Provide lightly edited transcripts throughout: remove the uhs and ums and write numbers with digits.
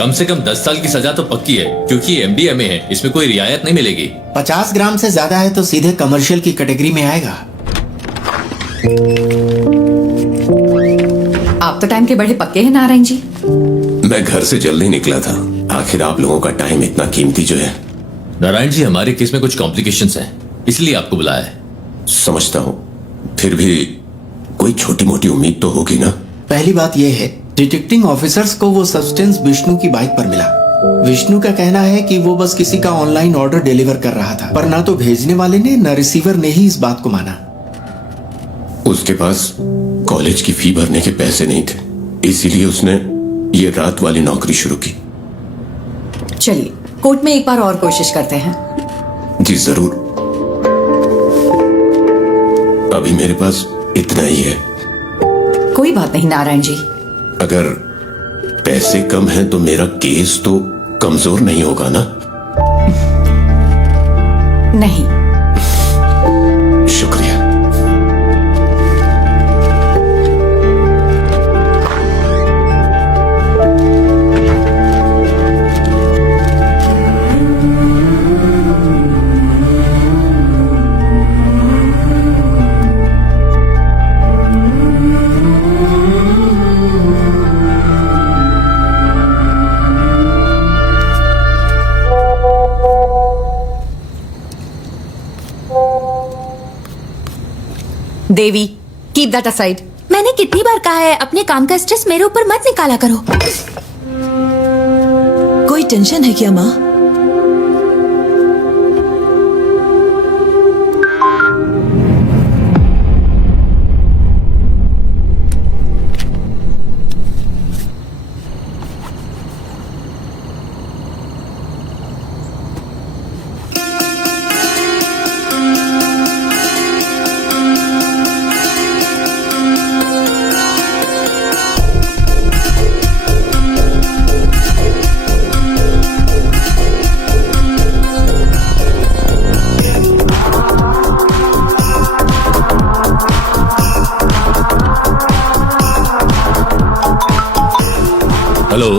कम से कम 10 साल की सजा तो पक्की है, क्योंकि ये MDMA है, इसमें कोई रियायत नहीं मिलेगी। 50 ग्राम से ज्यादा है तो सीधे कमर्शियल की कैटेगरी में आएगा। आप तो टाइम के बड़े पक्के हैं नारायण जी। मैं घर से जल्दी निकला था, आखिर आप लोगों का टाइम इतना कीमती जो है। नारायण जी, हमारे केस में कुछ कॉम्प्लिकेशंस हैं, इसलिए आपको बुलाया है। समझता हूँ, फिर भी कोई छोटी मोटी उम्मीद तो होगी ना। पहली बात यह है, डिटेक्टिंग ऑफिसर्स को वो सब्सटेंस विष्णु की बाइक पर मिला। विष्णु का कहना है कि वो बस किसी का ऑनलाइन ऑर्डर डिलीवर कर रहा था, पर ना तो भेजने वाले ने न रिसीवर ने ही इस बात को माना। उसके पास कॉलेज की फी भरने के पैसे नहीं थे, इसीलिए उसने ये रात वाली नौकरी शुरू की। चलिए कोर्ट में एक बार और कोशिश करते हैं। जी जरूर, अभी मेरे पास इतना ही है। कोई बात नहीं नारायण जी। अगर पैसे कम हैं तो मेरा केस तो कमजोर नहीं होगा ना? नहीं। शुक्रिया। देवी, कीप दैट असाइड। मैंने कितनी बार कहा है अपने काम का स्ट्रेस मेरे ऊपर मत निकाला करो। कोई टेंशन है क्या माँ? हेलो,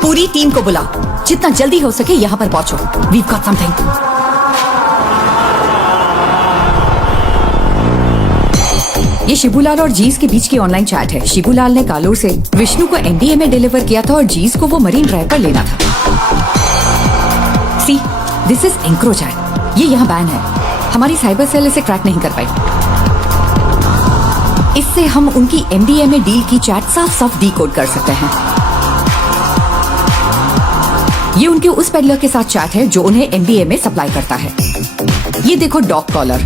पूरी टीम को बुलाओ, जितना जल्दी हो सके यहाँ पर पहुंचो। We've got something। ये शिबूलाल और जीस के बीच की ऑनलाइन चैट है। शिबूलाल ने कालूर से विष्णु को MDMA डिलीवर किया था और जीस को वो मरीन ड्राइव पर लेना था। सी, दिस इज एंक्रोचैट। ये यहाँ बैन है। हमारी साइबर सेल इसे ट्रैक नहीं कर पाई। इससे हम उनकी MDMA डील की चैट साफ साफ डीकोड कर सकते हैं। ये उनके उस पेडलर के साथ चैट है जो उन्हें MDMA सप्लाई करता है। ये देखो डॉग कॉलर।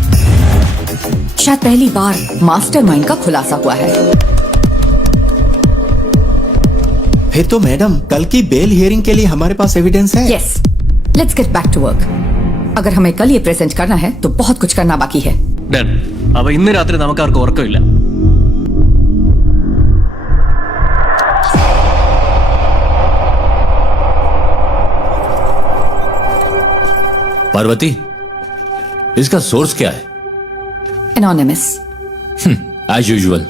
शायद पहली बार मास्टरमाइंड का खुलासा हुआ है। फिर तो मैडम, कल की बेल हियरिंग के लिए हमारे पास एविडेंस है। Yes, let's get back to work. अगर हमें कल ये प्रेजेंट करना है तो बहुत कुछ करना बाकी है। ഡൺ. അപ്പൊ ഇന്ന് രാത്രി നമുക്ക് ആർക്കും ഉറക്കമില്ല. पार्वती, इसका सोर्स क्या है? एनोनिमस। As usual.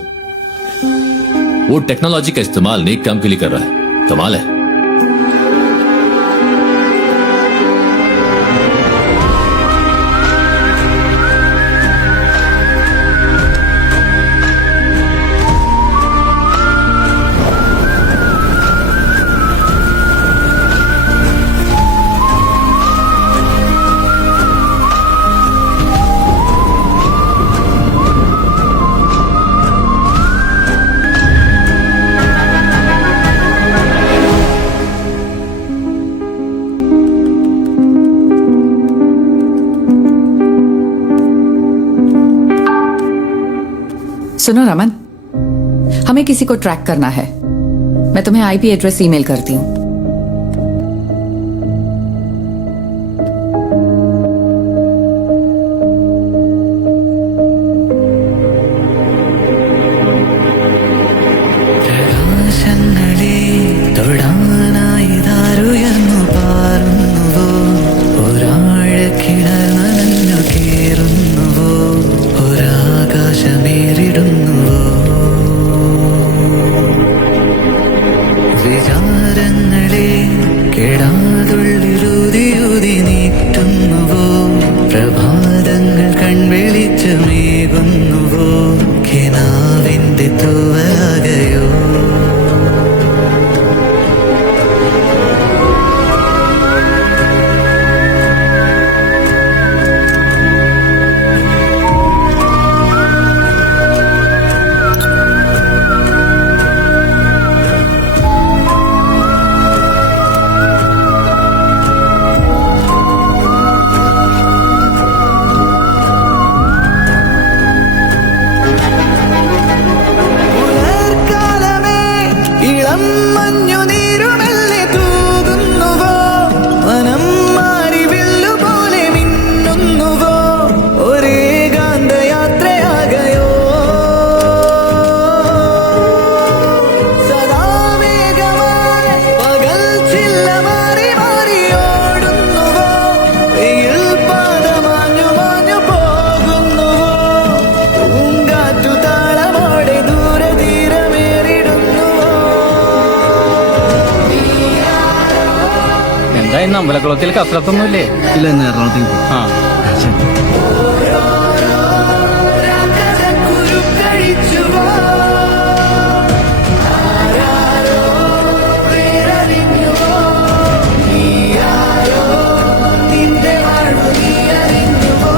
वो टेक्नोलॉजी का इस्तेमाल नेक काम के लिए कर रहा है। कमाल है। सुनो रमन, हमें किसी को ट्रैक करना है। मैं तुम्हें IP एड्रेस ईमेल करती हूँ। വിചാരങ്ങളെ മഞ്ഞുനീരുമെല്ലെ തൂകുന്നുവോ മനം മാറി വില്ലുപോലെ മിന്നുന്നുവോ ഒരേ ഗാന്ധയാത്രയാകയോ സദാ വേഗമായി പകൽ ചില്ല മാറി മാറി ഓടുന്നുവോ വെയിൽ പാത മാഞ്ഞു മാഞ്ഞു പോകുന്നുവോ പൂങ്കാറ്റു താളമോടെ ദൂരെ തീരമേറിടുന്നുവോ എന്താ ഇന്ന് അമ്പലക്കുളത്തിൽ കസരത്തൊന്നുമില്ലേ? ഇല്ല, ഇന്ന് എറണാകുളത്തേക്ക് പോകും. ആ കുരുക്കഴിച്ചുവോ ആരാരോ പേരറിഞ്ഞുവോ നീയാരോ നിന്റെ വാഴ്വു നീ അറിഞ്ഞുവോ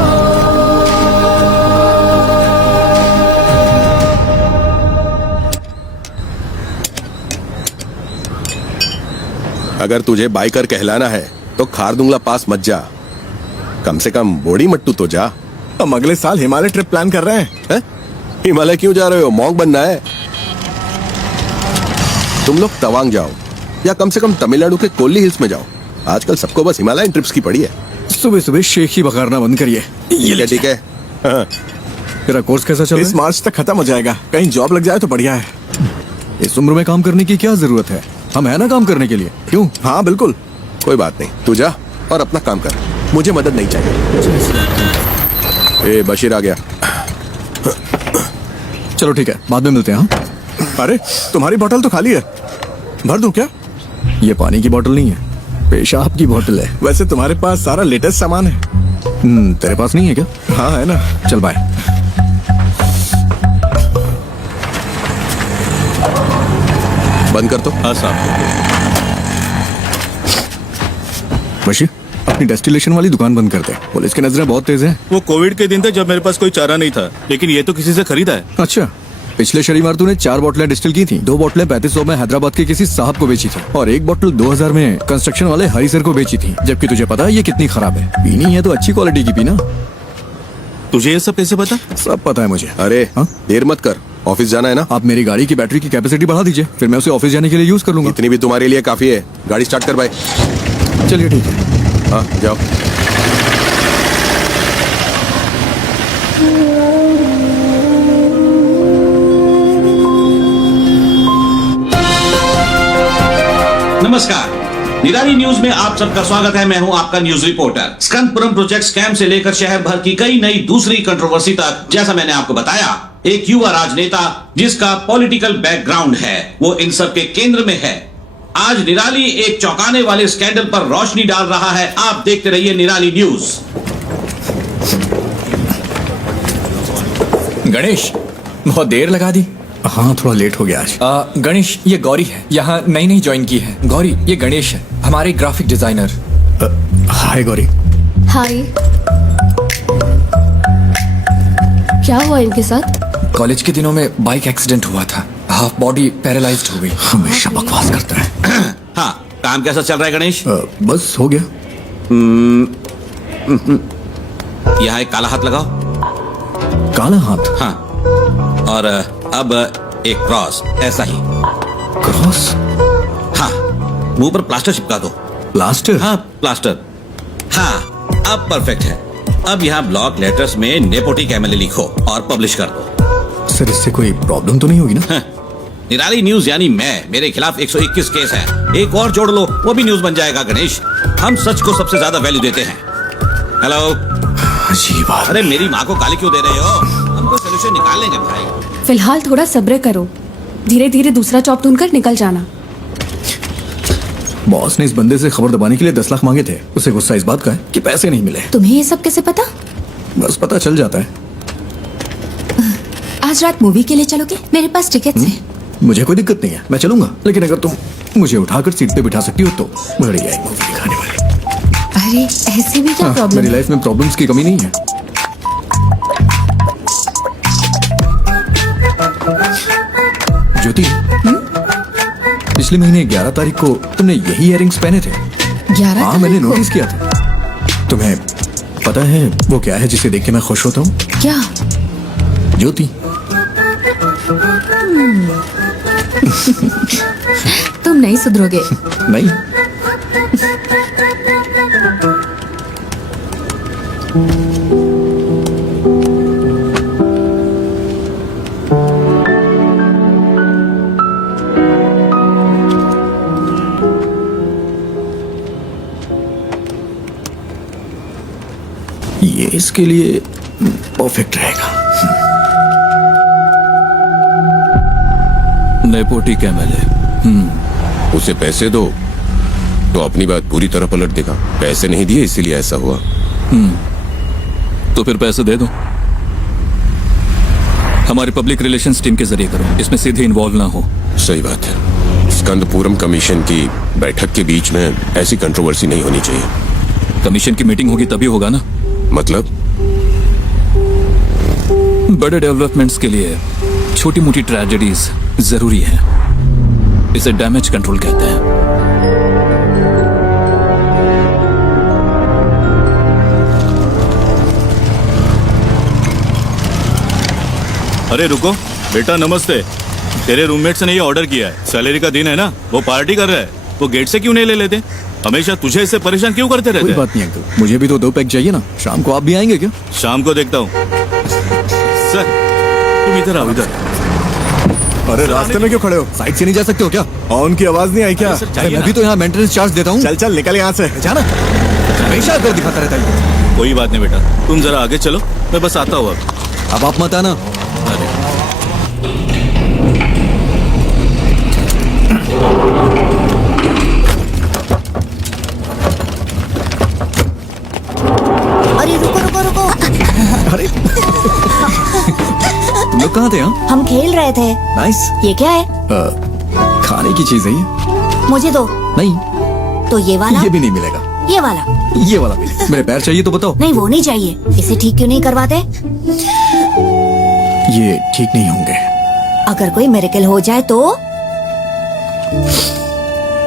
अगर तुझे बाइकर कहलाना है तो खारदुंगला पास मत जा, कम से कम बोड़ी मट्टू तो जा। हम अगले साल हिमालय ट्रिप प्लान कर रहे हैं। हिमालय क्यों जा रहे हो? मॉन्क बनना है? तुम लोग तवांग जाओ या कम से कम तमिलनाडु के कोल्ली हिल्स में जाओ। आजकल सबको बस हिमालयन ट्रिप्स की पड़ी है। सुबह सुबह शेख ही बघारना बंद करिए। ठीक है। हाँ। तेरा कोर्स कैसा चल रहा है? इस मार्च तक खत्म हो जाएगा। कहीं जॉब लग जाए तो बढ़िया है। इस उम्र में काम करने की क्या जरूरत है? हम है ना काम करने के लिए। क्यों? हाँ बिल्कुल। कोई बात नहीं, तू जा और अपना काम कर, मुझे मदद नहीं चाहिए। ए बशीर आ गया। चलो ठीक है, बाद में मिलते हैं। हाँ? अरे तुम्हारी बोतल तो खाली है, भर दूं क्या? ये पानी की बोतल नहीं है, पेशाब की बोतल है। वैसे तुम्हारे पास सारा लेटेस्ट सामान है। तेरे पास नहीं है क्या? हाँ है ना। चल बाय। बंद कर तो। हाँ साहब। बशीर, अपनी डेस्टिलेशन वाली दुकान बंद कर दे। पुलिस की नजरें बहुत तेज हैं। वो कोविड के दिन थे जब मेरे पास कोई चारा नहीं था, लेकिन ये तो किसी से खरीदा है। अच्छा, पिछले शनिवार तूने 4 बोतलें डिस्टिल की थी। 2 बोतलें 3500 में हैदराबाद के किसी साहब को बेची थी और 1 बोतल 2000 में कंस्ट्रक्शन वाले हरी सर को बेची थी। जबकि तुझे पता है ये कितनी खराब है। पीनी है तो अच्छी क्वालिटी की पीना। तुझे ये सब कैसे पता? सब पता है मुझे। अरे हाँ? देर मत कर, ऑफिस जाना है ना। आप मेरी गाड़ी की बैटरी की कैपेसिटी बढ़ा दीजिए, फिर मैं उसे ऑफिस जाने के लिए यूज कर लूंगा। इतनी भी तुम्हारे लिए काफी है। गाड़ी स्टार्ट कर भाई। चलिए ठीक है। हाँ जाओ। नमस्कार, निराली न्यूज में आप सबका स्वागत है। मैं हूं आपका न्यूज रिपोर्टर। स्कंदपुरम प्रोजेक्ट स्कैम से लेकर शहर भर की कई नई दूसरी कंट्रोवर्सी तक, जैसा मैंने आपको बताया, एक युवा राजनेता जिसका पॉलिटिकल बैकग्राउंड है, वो इन सब के केंद्र में है। आज निराली एक चौंकाने वाले स्कैंडल पर रोशनी डाल रहा है। आप देखते रहिए निराली न्यूज। गणेश, बहुत देर लगा दी। हाँ, थोड़ा लेट हो गया आज। गणेश, ये गौरी है, यहाँ नई नई ज्वाइन की है। गौरी, ये गणेश है, हमारे ग्राफिक डिजाइनर। हाय गौरी। हाय। क्या हुआ इनके साथ? कॉलेज के दिनों में बाइक एक्सीडेंट हुआ था, हाफ बॉडी पैरालाइज्ड हो गई। हमेशा बकवास करता है। हाँ, काम कैसा चल रहा है गणेश? बस हो गया। यहाँ एक काला हाथ लगाओ। काला हाथ? हाँ, और अब एक क्रॉस, ऐसा ही। क्रॉस? हाँ, मुंह पर प्लास्टर चिपका दो। प्लास्टर? हाँ, प्लास्टर। हाँ, अब परफेक्ट है। अब यहाँ ब्लॉक लेटर्स में नेपोटिक एमएलए लिखो और पब्लिश कर दो। सर, इससे कोई प्रॉब्लम तो नहीं होगी ना? निराली न्यूज यानी मैं, मेरे खिलाफ 121 केस है। एक और जोड़ लो, वो भी न्यूज बन जाएगा। गणेश, हम सच को सबसे ज्यादा वैल्यू देते हैं। हेलो। अजीब बात। अरे मेरी माँ को गाली क्यों दे रहे हो? हम तो सोल्यूशन निकाल लेंगे भाई। फिलहाल थोड़ा सब्र करो, धीरे धीरे दूसरा जॉब ढूंढकर निकल जाना। बॉस ने इस बंदे से खबर दबाने के लिए 10 लाख मांगे थे। उसे गुस्सा इस बात का है कि पैसे नहीं मिले। तुम्हें ये सब कैसे पता? बस पता चल जाता है। आज रात मूवी के लिए चलोगे? मेरे पास टिकट्स हैं। मुझे कोई दिक्कत नहीं है, मैं चलूंगा। लेकिन अगर तुम मुझे उठाकर सीट पे बिठा सकती हो तो बढ़िया एक मूवी दिखाने वाली। अरे ऐसे भी क्या प्रॉब्लम? मेरी लाइफ में प्रॉब्लम्स की कमी नहीं है। ज्योति, पिछले महीने 11 तारीख को तुमने यही इयररिंग्स पहने थे। 11? हाँ, मैंने नोटिस किया था। तुम्हें पता है वो क्या है जिसे देख के मैं खुश होता हूँ? क्या? ज्योति। तुम नहीं सुधरोगे। नहीं। ये इसके लिए परफेक्ट रहेगा। नेपोटी कैमल है। उसे पैसे दो तो अपनी बात पूरी तरह पलट देगा। पैसे नहीं दिए इसीलिए ऐसा हुआ। तो फिर पैसे दे दो। हमारे पब्लिक रिलेशंस टीम के जरिए करो, इसमें सीधे इन्वॉल्व ना हो। सही बात है। स्कंदपुरम कमीशन की बैठक के बीच में ऐसी कंट्रोवर्सी नहीं होनी चाहिए। कमीशन की मीटिंग होगी तभी होगा ना। मतलब बड़े डेवलपमेंट्स के लिए छोटी मोटी ट्रेजेडीज जरूरी है। इसे डैमेज कंट्रोल कहते हैं। अरे रुको बेटा, नमस्ते। तेरे रूममेट्स ने ये ऑर्डर किया है। सैलरी का दिन है ना, वो पार्टी कर रहा है। वो गेट से क्यों नहीं ले लेते? हमेशा तुझे इससे परेशान क्यों करते रहते कोई हैं? बात नहीं अंकल, मुझे भी तो 2 पैक चाहिए ना। शाम को आप भी आएंगे क्या? शाम को देखता हूँ। सर तुम इधर आओ, इधर। अरे रास्ते में क्यों खड़े हो? साइड से नहीं जा सकते हो क्या? ऑन की आवाज नहीं आई क्या? अरे सर, जाइए मैं ना। भी तो यहाँ मेंटेनेंस चार्ज देता हूँ। चल चल निकल यहाँ से। जाना हमेशा दो दिखाता रहता है। कोई बात नहीं बेटा, तुम जरा आगे चलो, मैं बस आता हूँ अब आप मत आना। अरे अरे रुको रुको रुको, अरे तुम लोग कहाँ थे? हाँ हम खेल रहे थे। नाइस। ये क्या है? खाने की चीज है ये। मुझे दो। नहीं, तो ये वाला? ये भी नहीं मिलेगा। ये वाला? ये वाला मिलेगा। मेरे पैर चाहिए तो बताओ। नहीं, वो नहीं चाहिए। इसे ठीक क्यों नहीं करवाते? ये ठीक नहीं होंगे। अगर कोई मिरेकल हो जाए तो?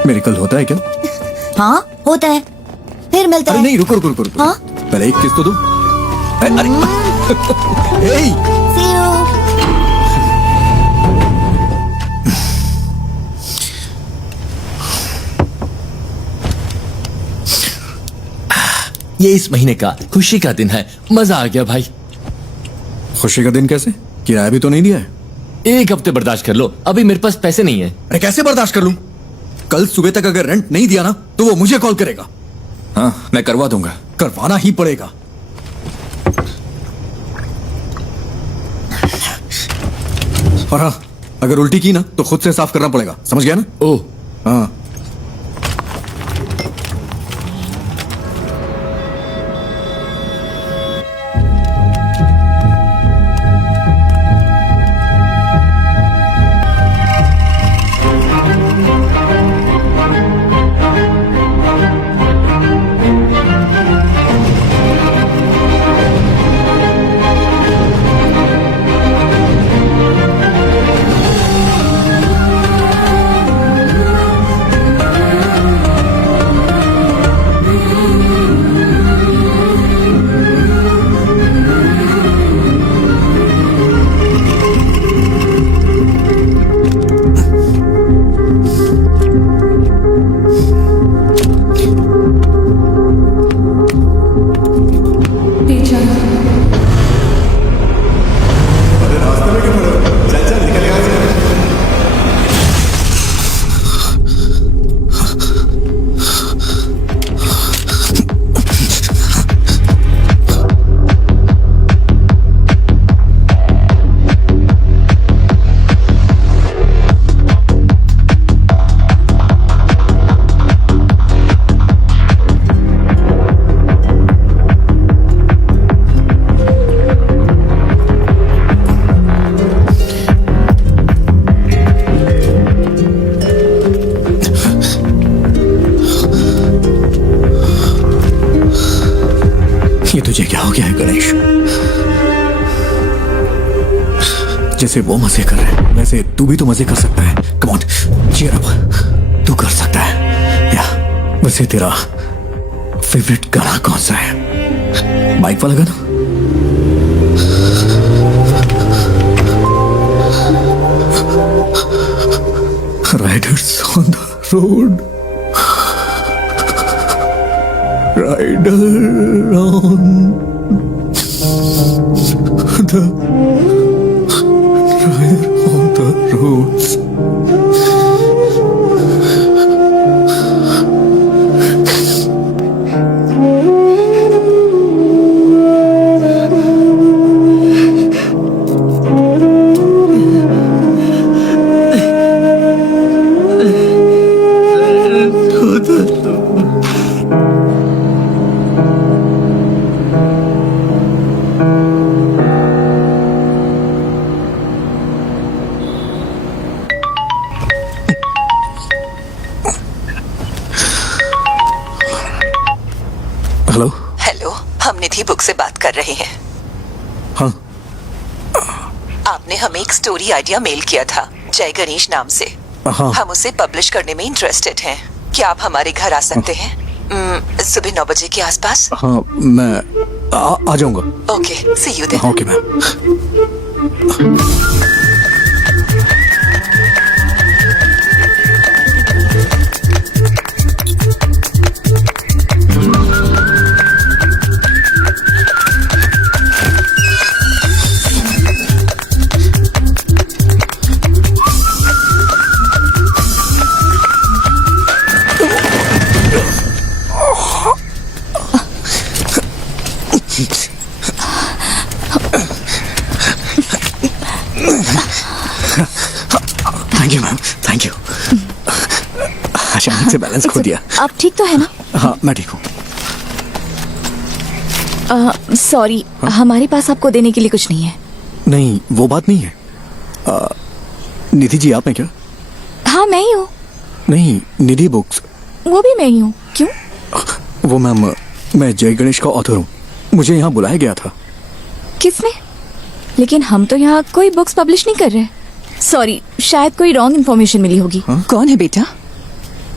मिरेकल होता है क्या? हाँ होता है। फिर मिलते अरे हैं। नहीं, रुको रुको रुको रुको। हाँ? पहले एक किस तो दो। अरे ए, See you. ये इस महीने का खुशी का दिन है। मजा आ गया भाई। खुशी का दिन कैसे? किराया भी तो नहीं दिया है। 1 हफ्ते बर्दाश्त कर लो, अभी मेरे पास पैसे नहीं है। अरे कैसे बर्दाश्त कर लूं? कल सुबह तक अगर रेंट नहीं दिया ना तो वो मुझे कॉल करेगा। हाँ मैं करवा दूंगा। करवाना ही पड़ेगा। और हाँ, अगर उल्टी की ना तो खुद से साफ करना पड़ेगा। समझ गया ना? ओह हाँ। ये तुझे क्या हो गया है गणेश? जैसे वो मजे कर रहे हैं वैसे तू भी तो मजे कर सकता है। Come on, cheer up. तू कर सकता है। या वैसे तेरा फेवरेट गाना कौन सा है? बाइक वाला गाना? riders on the road. Rider on the roads. Hello. Hello, हम निधि बुक से बात कर रहे हैं। हाँ। आपने हमें एक स्टोरी आइडिया मेल किया था जय गणेश नाम से। हाँ। हम उसे पब्लिश करने में इंटरेस्टेड हैं। क्या आप हमारे घर आ सकते हैं सुबह 9 बजे के आसपास? हाँ, मैं आ जाऊंगा। Okay, see you then. Okay ma'am. Thank you ma'am, thank you. अचानक से बैलेंस खो दिया। आप ठीक तो है ना? हाँ, मैं ठीक हूँ। सॉरी, हमारे पास आपको देने के लिए कुछ नहीं है। नहीं, वो बात नहीं है। निधि जी आप हैं क्या? हाँ, मैं ही हूँ। नहीं, निधि बुक्स। वो भी मैं ही हूँ। क्यों? वो मैम, मैं जय गणेश का ऑथर हूँ। मुझे यहाँ बुलाया गया था। किसने? लेकिन हम तो यहाँ कोई बुक्स पब्लिश नहीं कर रहे। सॉरी, शायद कोई रॉन्ग इन्फॉर्मेशन मिली होगी। कौन है बेटा?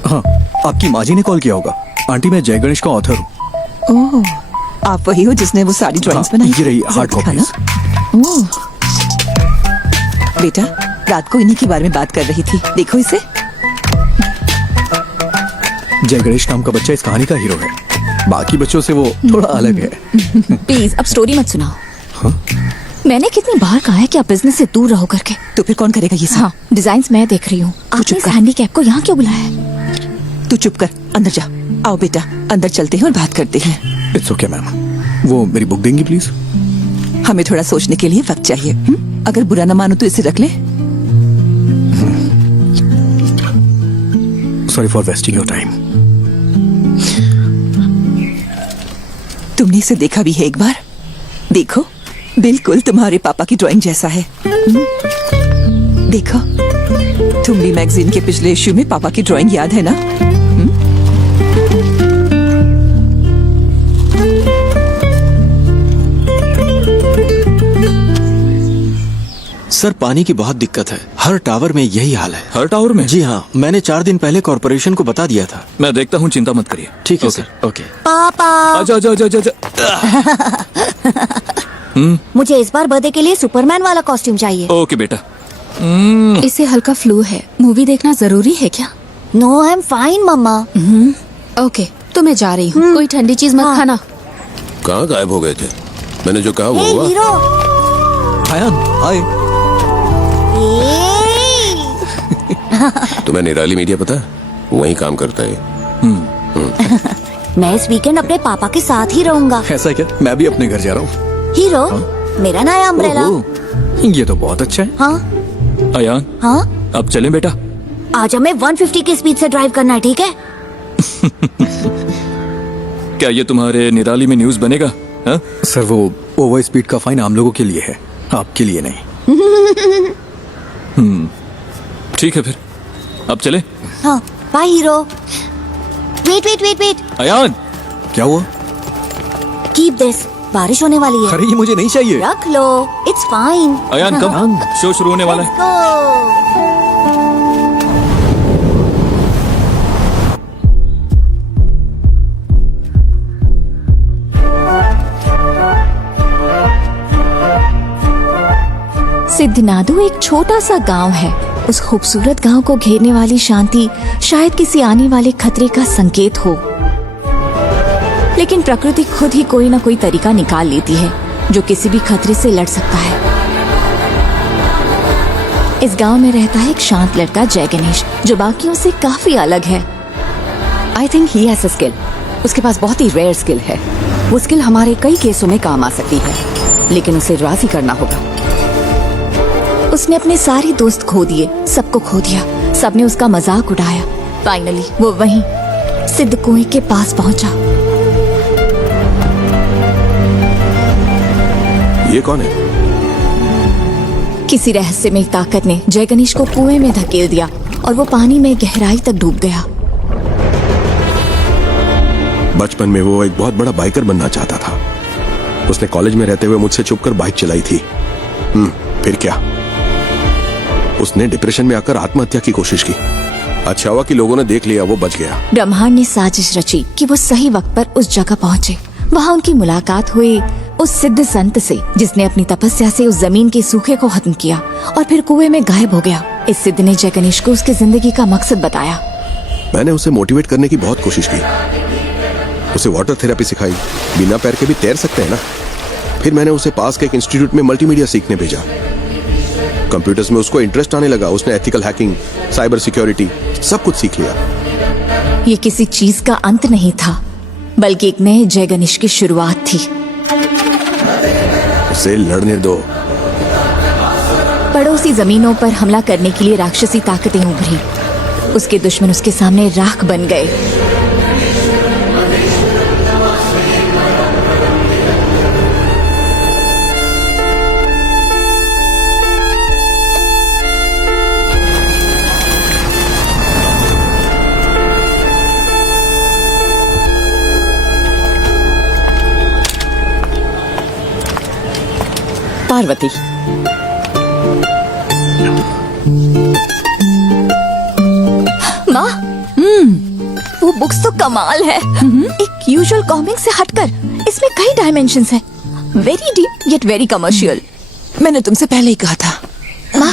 हाँ, आपकी माँ जी ने कॉल किया होगा। आंटी, मैं जय गणेश का ऑथर हूँ। ओह, आप वही हो जिसने वो सारी ड्राइंग्स बनाई? ये रही हार्ड कॉपीज। बेटा, रात को इन्हीं के बारे में बात कर रही थी। देखो इसे। जय गणेश नाम का बच्चा इस कहानी का हीरो है। बाकी बच्चों से वो थोड़ा अलग है। प्लीज अब स्टोरी मत सुनाओ। मैंने कितनी बार कहा है कि आप बिजनेस से दूर रहो करके। तो फिर कौन करेगा ये सब? हाँ, डिजाइन्स मैं देख रही हूँ। आपने इस हैंडीकैप को यहाँ क्यों बुलाया है? तू चुप कर, अंदर जा। आओ बेटा, अंदर चलते हैं और बात करते हैं। It's okay ma'am. वो मेरी बुक देंगी प्लीज? हमें थोड़ा सोचने के लिए वक्त चाहिए। अगर बुरा ना मानो तो इसे रख ले। Sorry for wasting your time. तुमने इसे देखा भी है एक बार? देखो, बिल्कुल तुम्हारे पापा की ड्राइंग जैसा है। देखो, तुम भी मैगजीन के पिछले इश्यू में पापा की ड्राइंग याद है ना? सर, पानी की बहुत दिक्कत है। हर टावर में यही हाल है। हर टावर में? जी हाँ, मैंने 4 दिन पहले कॉर्पोरेशन को बता दिया था। मैं देखता हूँ, चिंता मत करिए। ठीक है ओके। सर। ओके। पापा, आजा आजा आजा आजा। मुझे इस बार बर्थडे के लिए सुपरमैन वाला कॉस्ट्यूम चाहिए। ओके बेटा। इसे हल्का फ्लू है, मूवी देखना जरूरी है क्या? No, I am fine mama. Okay, तो मैं जा रही हूँ। कोई ठंडी चीज मत खाना। कहाँ गायब हो गए थे? मैंने जो कहा वो हुआ? हीरो। आयान, हाय। तुम्हें निराली मीडिया पता है? वहीं काम करता है। मैं इस वीकेंड अपने पापा के साथ ही रहूंगा। ऐसा क्या? मैं भी अपने घर जा रहा हूँ। हीरो, मेरा नया अम्ब्रेला। ये तो बहुत अच्छा है। हाँ अयान, हाँ, अब चलें बेटा। आज हमें 150 की स्पीड से ड्राइव करना है, ठीक है? क्या ये तुम्हारे निराली में न्यूज बनेगा? हाँ? सर, वो ओवर स्पीड का फाइन आम लोगों के लिए है, आपके लिए नहीं। ठीक है फिर, अब चले। हाँ, bye hero. Wait wait wait wait. Ayaan, क्या हुआ? कीप दिस, बारिश होने वाली है। अरे, ये मुझे नहीं चाहिए। रख लो, it's fine. Ayaan come, show शुरू होने वाला है। सिद्धनादु एक छोटा सा गांव है उस खूबसूरत गांव को घेरने वाली शांति शायद किसी आने वाले खतरे का संकेत हो, लेकिन प्रकृति खुद ही कोई ना कोई तरीका निकाल लेती है जो किसी भी खतरे से लड़ सकता है। इस गांव में रहता है एक शांत लड़का जय गणेश, जो बाकियों से काफी अलग है। I think he has a skill. उसके पास बहुत ही रेयर स्किल है। वो स्किल हमारे कई केसों में काम आ सकती है, लेकिन उसे राजी करना होगा। उसने अपने सारे दोस्त खो दिए, सबको खो दिया, सबने उसका मजाक उड़ाया। फाइनली वो वहीं सिद्ध कुएं के पास पहुंचा। ये कौन है? किसी रहस्यमय ताकत ने जय गणेश को कुएं में धकेल दिया और वो पानी में गहराई तक डूब गया। बचपन में वो एक बहुत बड़ा बाइकर बनना चाहता था। उसने कॉलेज में रहते हुए मुझसे छुपकर बाइक चलाई थी। फिर क्या? उसने डिप्रेशन में आकर आत्महत्या की कोशिश की। अच्छा हुआ कि लोगों ने देख लिया, वो बच गया। ब्रह्मांड ने साजिश रची कि वो सही वक्त पर उस जगह पहुंचे। वहाँ उनकी मुलाकात हुई उस सिद्ध संत से, जिसने अपनी तपस्या से उस जमीन के सूखे को खत्म किया और फिर कुएं में गायब हो गया। इस सिद्ध ने जय गणेश को उसकी जिंदगी का मकसद बताया। मैंने उसे मोटिवेट करने की बहुत कोशिश की, उसे वाटर थेरेपी सिखाई। बिना पैर के भी तैर सकते हैं ना। फिर मैंने उसे पास के एक इंस्टीट्यूट में मल्टीमीडिया सीखने भेजा। कंप्यूटर्स में उसको इंटरेस्ट आने लगा। उसने एथिकल हैकिंग, साइबर सिक्योरिटी सब कुछ सीख लिया। ये किसी चीज का अंत नहीं था, बल्कि एक नए जय गणेश की शुरुआत थी। उसे लड़ने दो। पड़ोसी जमीनों पर हमला करने के लिए राक्षसी ताकतें उभरी। उसके दुश्मन उसके सामने राख बन गए। पार्वती, माँ, वो बुक्स तो कमाल है। एक यूजुअल कॉमिक से हटकर इसमें कई डायमेंशंस हैं। Very deep yet very commercial. मैंने तुमसे पहले ही कहा था। माँ,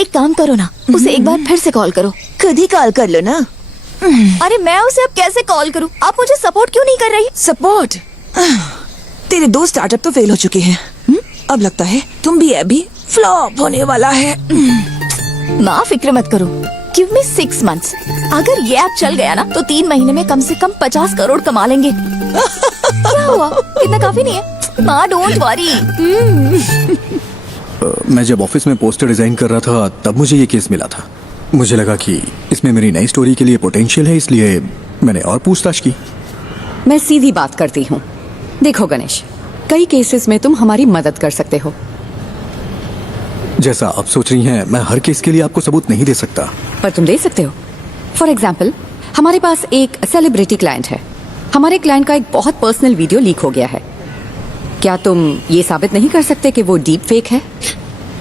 एक काम करो ना, उसे एक बार फिर से कॉल करो। खुद ही कॉल कर लो ना। अरे मैं उसे अब कैसे कॉल करूँ? आप मुझे सपोर्ट क्यों नहीं कर रही? सपोर्ट? तेरे दो स्टार्टअप तो फेल हो चुके हैं। अब लगता है तुम भी अभी फ्लॉप होने वाला है। माँ फिक्र मत करो, गिव मी 6 months। अगर ये ऐप चल गया ना तो 3 महीने में कम से कम 50 करोड़ कमा लेंगे। क्या हुआ? इतना काफी नहीं है? माँ डोंट वरी। मैं जब ऑफिस में पोस्टर डिजाइन कर रहा था तब मुझे ये केस मिला था। मुझे लगा कि इसमें मेरी नई स्टोरी के लिए पोटेंशियल है, इसलिए मैंने और पूछताछ की। मैं सीधी बात करती हूँ। देखो गणेश, कई केसेस में तुम हमारी मदद कर सकते हो। जैसा आप सोच रही हैं, मैं हर केस के लिए आपको सबूत नहीं दे सकता। पर तुम दे सकते हो। फॉर एग्जाम्पल, हमारे पास एक सेलिब्रिटी क्लाइंट है। हमारे क्लाइंट का एक बहुत पर्सनल वीडियो लीक हो गया है। क्या तुम ये साबित नहीं कर सकते कि वो डीप फेक है?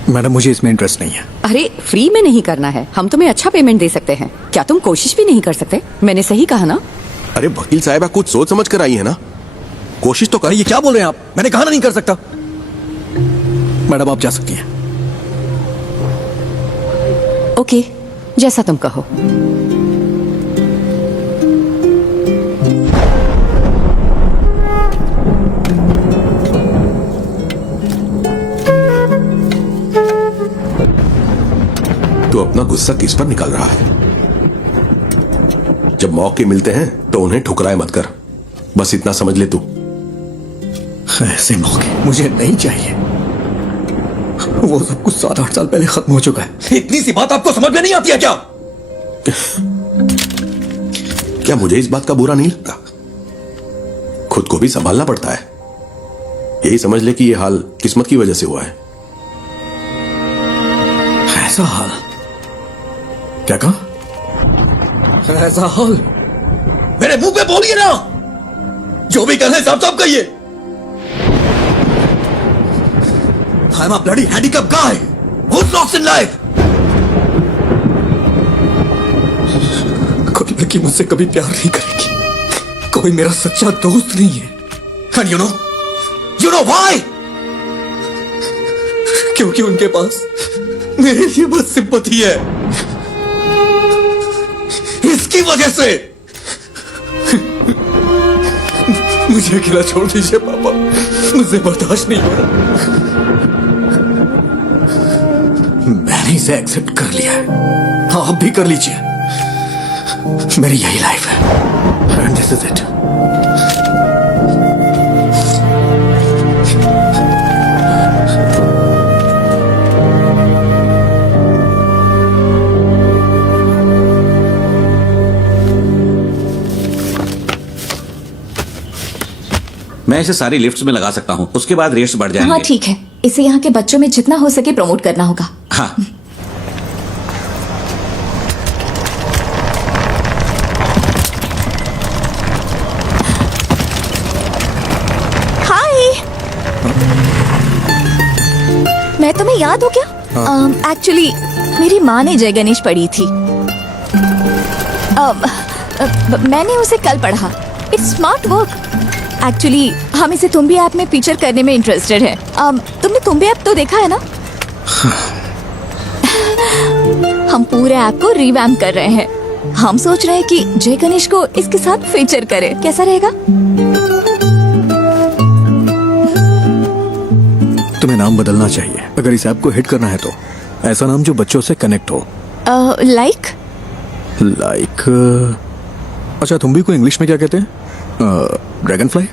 मैडम, मुझे इसमें इंटरेस्ट नहीं है। अरे फ्री में नहीं करना है, हम तुम्हें अच्छा पेमेंट दे सकते हैं। क्या तुम कोशिश भी नहीं कर सकते? मैंने सही कहा ना? अरे वकील साहब, कुछ सोच समझ कर आई है ना, कोशिश तो कर। ये क्या बोल रहे हैं आप? मैंने कहा नहीं कर सकता। मैडम आप जा सकती हैं। ओके, जैसा तुम कहो। तू अपना गुस्सा किस पर निकाल रहा है? जब मौके मिलते हैं तो उन्हें ठुकराए मत कर, बस इतना समझ ले तू। ऐसे मौके मुझे नहीं चाहिए। वो सब कुछ 7-8 साल पहले खत्म हो चुका है। इतनी सी बात आपको समझ में नहीं आती है क्या? क्या मुझे इस बात का बुरा नहीं लगता? खुद को भी संभालना पड़ता है। यही समझ ले कि ये हाल किस्मत की वजह से हुआ है। ऐसा हाल? क्या कहा? ऐसा हाल? मेरे मुंह पे बोलिए ना। जो भी कहना है साफ साफ कहिए। I'm a bloody handicapped guy who talks in life. कोई लड़की मुझसे कभी प्यार नहीं करेगी। कोई मेरा सच्चा दोस्त नहीं है। And you know why? क्योंकि उनके पास मेरे लिए बस सिंपैथी है। उसकी वजह से। मुझे अकेला छोड़ दीजिए पापा, मुझे बर्दाश्त नहीं हो रहा। मैंने इसे एक्सेप्ट कर लिया है, आप भी कर लीजिए। मेरी यही लाइफ है एंड दिस इज इट। मैं इसे सारी लिफ्ट्स में लगा सकता हूँ, उसके बाद रेट्स बढ़ जाएंगे। हाँ ठीक है, इसे यहाँ के बच्चों में जितना हो सके प्रमोट करना होगा। हाँ। हाय, मैं तुम्हें याद हूँ क्या? एक्चुअली मेरी माँ ने जय गणेश पढ़ी थी। मैंने उसे कल पढ़ा। It's smart work. एक्चुअली हम इसे तुम्बी ऐप में फीचर करने में इंटरेस्टेड है। तुमने तुम्बी ऐप तो देखा है ना? हम पूरे ऐप को रिवैम्प कर रहे हैं। हम सोच रहे हैं कि जय गणेश को इसके साथ फीचर करें, कैसा रहेगा? तुम्हें नाम बदलना चाहिए अगर इस ऐप को हिट करना है तो। ऐसा नाम जो बच्चों से कनेक्ट हो। लाइक अच्छा, तुम्बी को इंग्लिश में क्या कहते हैं? Dragon fly.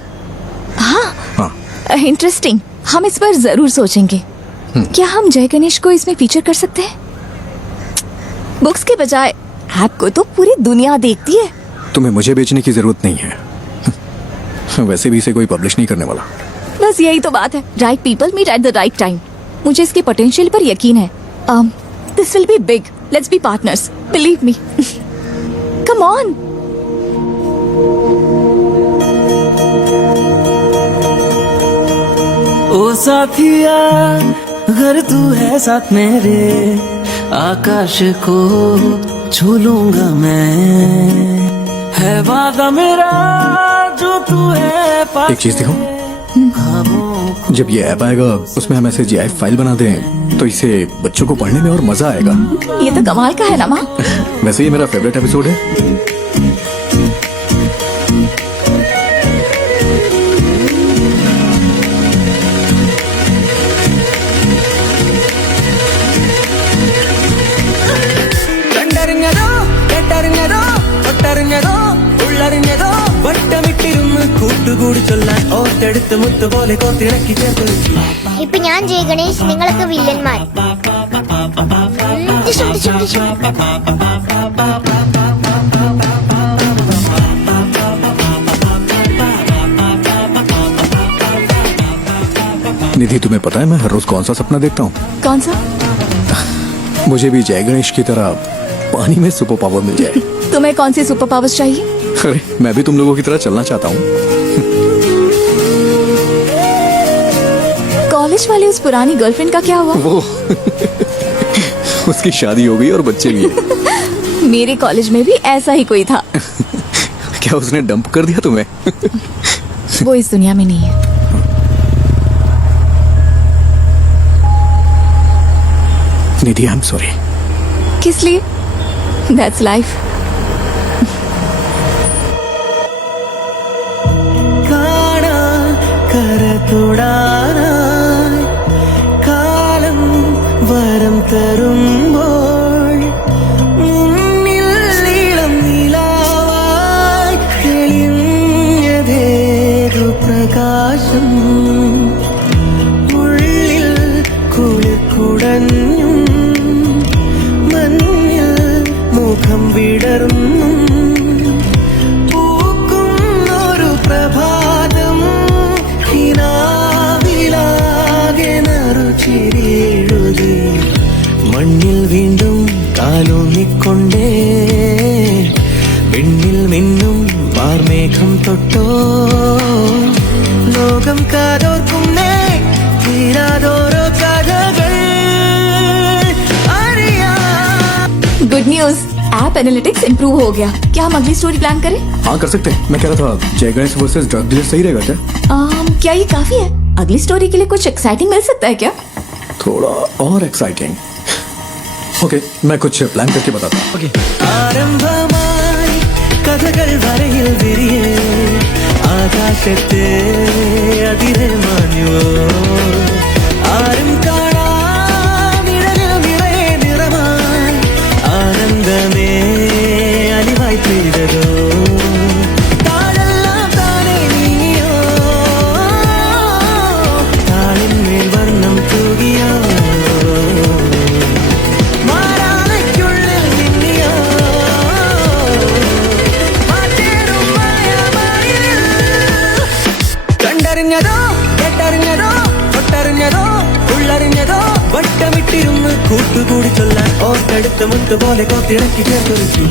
हाँ, इंटरेस्टिंग। हम इस पर जरूर सोचेंगे। क्या हम जय गणेश को इसमें फीचर कर सकते हैं? बुक्स के बजाय ऐप को तो पूरी दुनिया देखती है। तुम्हें मुझे बेचने की जरूरत नहीं है। वैसे भी इसे कोई पब्लिश नहीं करने वाला। बस यही तो बात है। Right people meet at the right time. मुझे इसके पोटेंशियल पर यकीन है। This will be big. Let's be partners, believe me. Come on. ओ साथिया, अगर तू है साथ मेरे, आकाश को छू लूंगा मैं। है वादा मेरा जो तू है पास। एक चीज दिखाऊं? जब ये ऐप आएगा उसमें हम ऐसे GIF फाइल बना दें तो इसे बच्चों को पढ़ने में और मजा आएगा। ये तो कमाल का है ना माँ। वैसे ये मेरा फेवरेट एपिसोड है। കൂട്ടുകൂടി ചൊല്ലാൻ ഓർത്തെടുത്ത് മുത്ത് പോലെ കോത്തിണക്കി ചേർത്ത്. ഇപ്പൊ ഞാൻ ജയ ഗണേഷ്, നിങ്ങളൊക്കെ വില്ലന്മാർ. निधि, तुम्हें पता है मैं हर रोज कौन सा सपना देखता हूँ? कौन सा? मुझे भी जय गणेश की तरह पानी में सुपर पावर मिल जाए। तुम्हें कौन सी सुपर पावर्स चाहिए? अरे मैं भी तुम लोगों की तरह चलना चाहता हूँ। कॉलेज वाली उस पुरानी गर्लफ्रेंड का क्या हुआ? वो उसकी शादी हो गई और बच्चे भी हैं। मेरे कॉलेज में भी ऐसा ही कोई था। क्या उसने डंप कर दिया तुम्हें? वो इस दुनिया में नहीं है। निधि, आई एम सॉरी। किस लिए? That's life. തൊടാനായി കാലം വരം തരുമ്പോൾ മുന്നിൽ നീളം നിലാവായി തെളിഞ്ഞതേതു പ്രകാശം ഉള്ളിൽ കുളിർ കുടഞ്ഞും മഞ്ഞിൽ മുഖം വിടർന്നും പൂക്കും ഒരു പ്രഭാതം ചിരിയെഴുതി മണ്ണിൽ വീണ്ടും കാലൂന്നിക്കൊണ്ടേ വെണ്ണിൽ മിന്നും വാർമേഘം തൊട്ടോ ലോകം കാതോർക്കുന്നേ തീരാതോരോ കഥകൾ അറിയാം. Good news, app analytics improve हो गया। क्या हम अगली स्टोरी प्लान करें? हाँ, कर सकते हैं। मैं कह रहा था जय गणेश वर्सेस ड्रग डीलर सही रहेगा क्या? क्या ये काफी है? अगली स्टोरी के लिए कुछ एक्साइटिंग मिल सकता है क्या? थोड़ा और एक्साइटिंग। ओके, मैं कुछ प्लान करके बताता हूँ। ആരംഭമായി കേട്ട് അതിരെ മാഞ്ഞുവോ ആരും കാണാൻ നിഴലിൽ നിറയെ നിറമായി ആനന്ദമേ അലിവായി പെയ്തതോ താഴെല്ലാം താനേ നീയോ താളിന്മേൽ വർണ്ണം തൂകിയോ മാറാനയ്ക്കുള്ളിൽ നിന്നിയോ മാറ്റേറും മായാമായിൽ കണ്ടറിഞ്ഞതോ കേട്ടറിഞ്ഞതോ തൊട്ടറിഞ്ഞതോ ഉള്ളറിഞ്ഞതോ വട്ടമിട്ടിരുന്ന് കൂട്ടുകൂടി ചൊല്ലാൻ ഓർത്തെടുത്ത മുത്തുപോലെ കോത്തിണക്കി ചേർത്തൊരുക്കി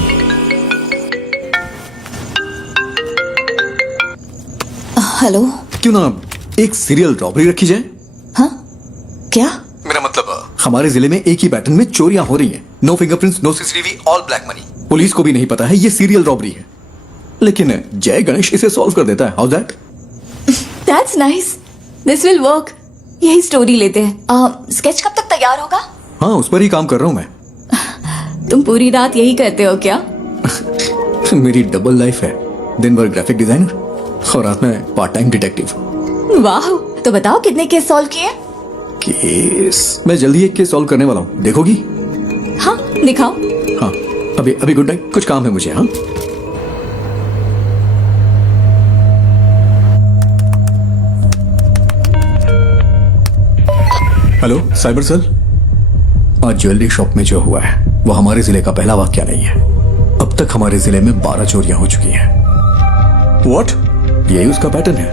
हेलो क्यों ना एक सीरियल रॉबरी रखी जाए? हाँ क्या? मेरा मतलब हमारे जिले में एक ही पैटर्न में चोरियां हो रही हैं। No fingerprints, no CCTV, all black money. Police को भी नहीं पता है ये सीरियल रॉबरी है, लेकिन जय गणेश इसे सॉल्व कर देता है। How that? That's nice, this will work. यही स्टोरी लेते हैं। स्केच कब तक तैयार होगा? हाँ, उस पर ही काम कर रहा हूँ मैं। तुम पूरी रात यही करते हो क्या? मेरी डबल लाइफ है, दिन भर ग्राफिक डिजाइनर और रात में पार्ट टाइम डिटेक्टिव। वाह, तो बताओ कितने केस सॉल्व किए? केस मैं जल्दी एक केस सॉल्व करने वाला हूँ, देखोगी? हाँ दिखाओ। हाँ, अभी गुड नाइट, कुछ काम है मुझे। हाँ, हेलो साइबर सेल। आज ज्वेलरी शॉप में जो हुआ है वो हमारे जिले का पहला वाकया नहीं है। अब तक हमारे जिले में 12 चोरियां हो चुकी हैं। व्हाट? यही उसका पैटर्न है।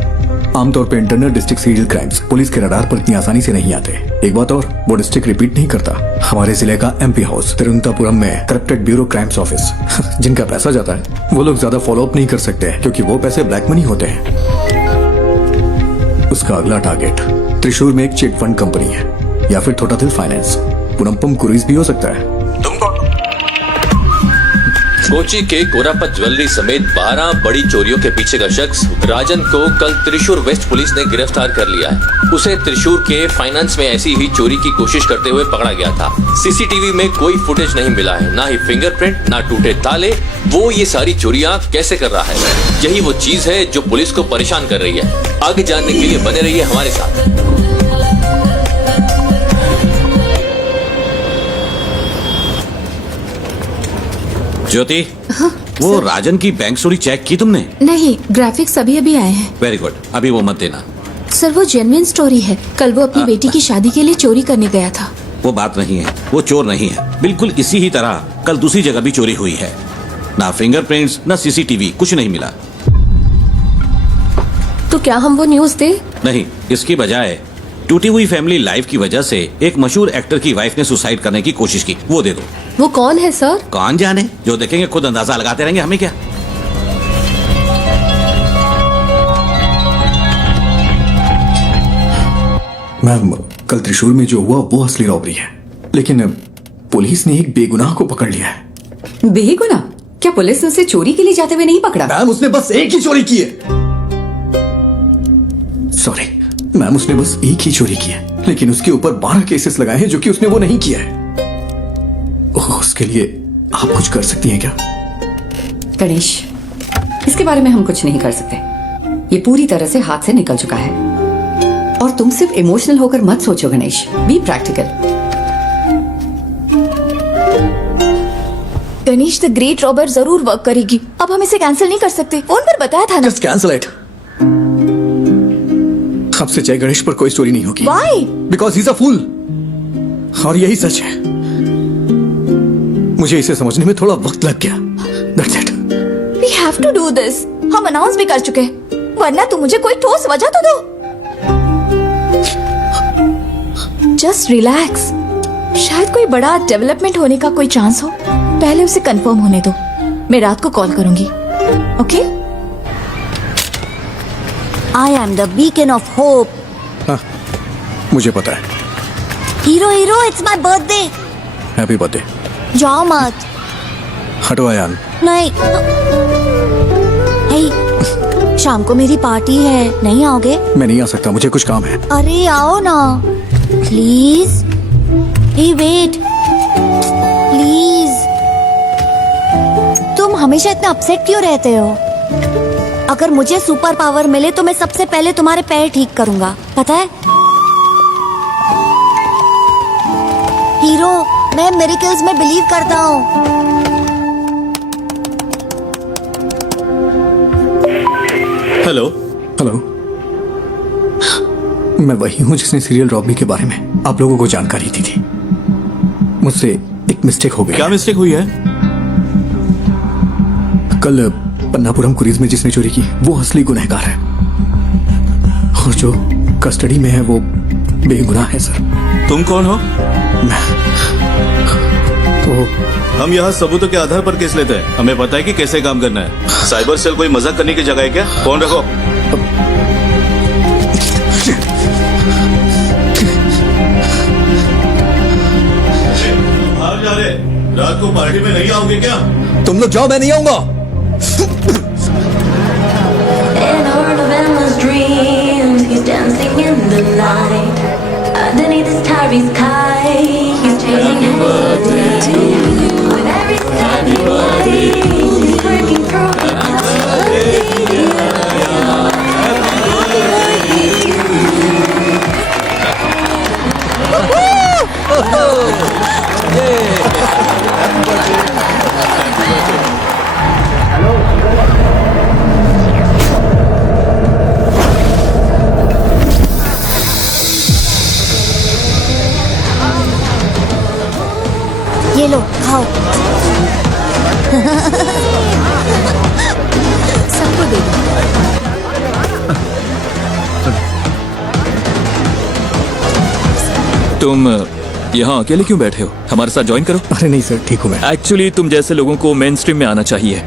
आमतौर पे internal district serial crimes police के रडार पर इतनी आसानी से नहीं आते। एक बात और, वो डिस्ट्रिक्ट रिपीट नहीं करता। हमारे जिले का एमपी हाउस तिरुवनंतपुरम में करप्टेड ब्यूरो क्राइम्स ऑफिस, जिनका पैसा जाता है वो लोग ज्यादा फॉलो अप नहीं कर सकते क्योंकि वो पैसे ब्लैक मनी होते हैं। उसका अगला टारगेट त्रिशूर में एक चिट फंड कंपनी है या फिर थोटाथिल फाइनेंस, पुनम्पम क्रूइज भी हो सकता है। तुम कौन? कोची के कोरापत ज्वेलरी समेत 12 बड़ी चोरियों के पीछे का शख्स राजन को कल त्रिशूर वेस्ट पुलिस ने गिरफ्तार कर लिया है। उसे त्रिशूर के फाइनेंस में ऐसी ही चोरी की कोशिश करते हुए पकड़ा गया था। सीसीटीवी में कोई फुटेज नहीं मिला है, ना ही फिंगरप्रिंट, ना टूटे ताले। वो ये सारी चोरियां कैसे कर रहा है, यही वो चीज है जो पुलिस को परेशान कर रही है। आगे जानने के लिए बने रहिए हमारे साथ। ज्योति, वो राजन की बैंक चोरी चेक की तुमने? नहीं, ग्राफिक्स अभी अभी आए हैं। वेरी गुड, अभी वो मत देना। सर वो जेन्युइन स्टोरी है। कल वो अपनी बेटी की शादी के लिए चोरी करने गया था। वो बात नहीं है, वो चोर नहीं है। बिल्कुल इसी ही तरह कल दूसरी जगह भी चोरी हुई है। ना फिंगरप्रिंट्स, ना सीसीटीवी, कुछ नहीं मिला। तो क्या हम वो न्यूज दे? नहीं, इसकी बजाय टूटी हुई फैमिली लाइफ की वजह से एक मशहूर एक्टर की वाइफ ने सुसाइड करने की कोशिश की, वो दे दो। वो कौन है सर? कौन जाने, जो देखेंगे खुद अंदाजा लगाते रहेंगे, हमें क्या। मैम, कल त्रिशूर में जो हुआ वो असली रॉबरी है, लेकिन पुलिस ने एक बेगुनाह को पकड़ लिया है। बेगुनाह? क्या पुलिस ने उसे चोरी के लिए जाते हुए नहीं पकड़ा? मैम, उसने बस एक ही चोरी की है। सॉरी मैम, उसने बस एक ही चोरी की है, लेकिन उसके ऊपर 12 केसेस लगाए हैं जो कि उसने वो नहीं किया है। उसके लिए आप कुछ कर सकती हैं क्या? गणेश, इसके बारे में हम कुछ नहीं कर सकते। ये पूरी तरह से हाथ से निकल चुका है। और तुम सिर्फ इमोशनल होकर मत सोचो Ganesh, be practical. Ganesh, the great robber जरूर वर्क करेगी। अब हम इसे कैंसिल नहीं कर सकते, फोन पर बताया था ना। Just cancel it. अब से जय गणेश पर कोई स्टोरी नहीं होगी। Why? Because he is a fool. और यही सच है। मुझे इसे समझने में थोड़ा वक्त लग गया। That's it. We have to do this. हम अनाउंस भी कर चुके हैं, वरना तुम मुझे कोई ठोस वजह तो दो। जस्ट रिलैक्स, शायद कोई बड़ा डेवलपमेंट होने का कोई चांस हो। पहले उसे कंफर्म होने दो, मैं रात को कॉल करूंगी। Okay? I am the beacon of hope. हाँ, मुझे पता है। Hero, it's my birthday. Happy birthday. जाओ मत। हटो आयान। नहीं। हे, शाम को मेरी पार्टी है, नहीं आओगे? मैं नहीं आ सकता, मुझे कुछ काम है। अरे आओ ना, प्लीज। Hey wait, please. तुम हमेशा इतना अपसेट क्यों रहते हो? अगर मुझे सुपर पावर मिले तो मैं सबसे पहले तुम्हारे पैर ठीक करूंगा, पता है? हीरो, मैं मिरेकल्स में बिलीव करता हूँ। हेलो। हेलो, मैं वही हूँ जिसने सीरियल रॉबरी के बारे में आप लोगों को जानकारी दी थी। मुझसे एक मिस्टेक हो गई। क्या मिस्टेक हुई है? कल पन्नापुरम क्रूज में जिसने चोरी की वो असली गुनहगार है, और जो कस्टडी में है वो बेगुनाह है सर। तुम कौन हो? तो हम यहाँ सबूतों के आधार पर केस लेते हैं। हमें पता है कि कैसे काम करना है। साइबर सेल कोई मजाक करने की जगह है क्या? फोन रखो। बाहर जा रहे, रात को पार्टी में नहीं आओगे क्या? तुम लोग जाओ, मैं नहीं आऊंगा। ये लो, खाओ। सबको दे दो। तुम यहाँ अकेले क्यों बैठे हो? हमारे साथ ज्वाइन करो। अरे नहीं सर, ठीक हूँ मैं। एक्चुअली तुम जैसे लोगों को मेन स्ट्रीम में आना चाहिए।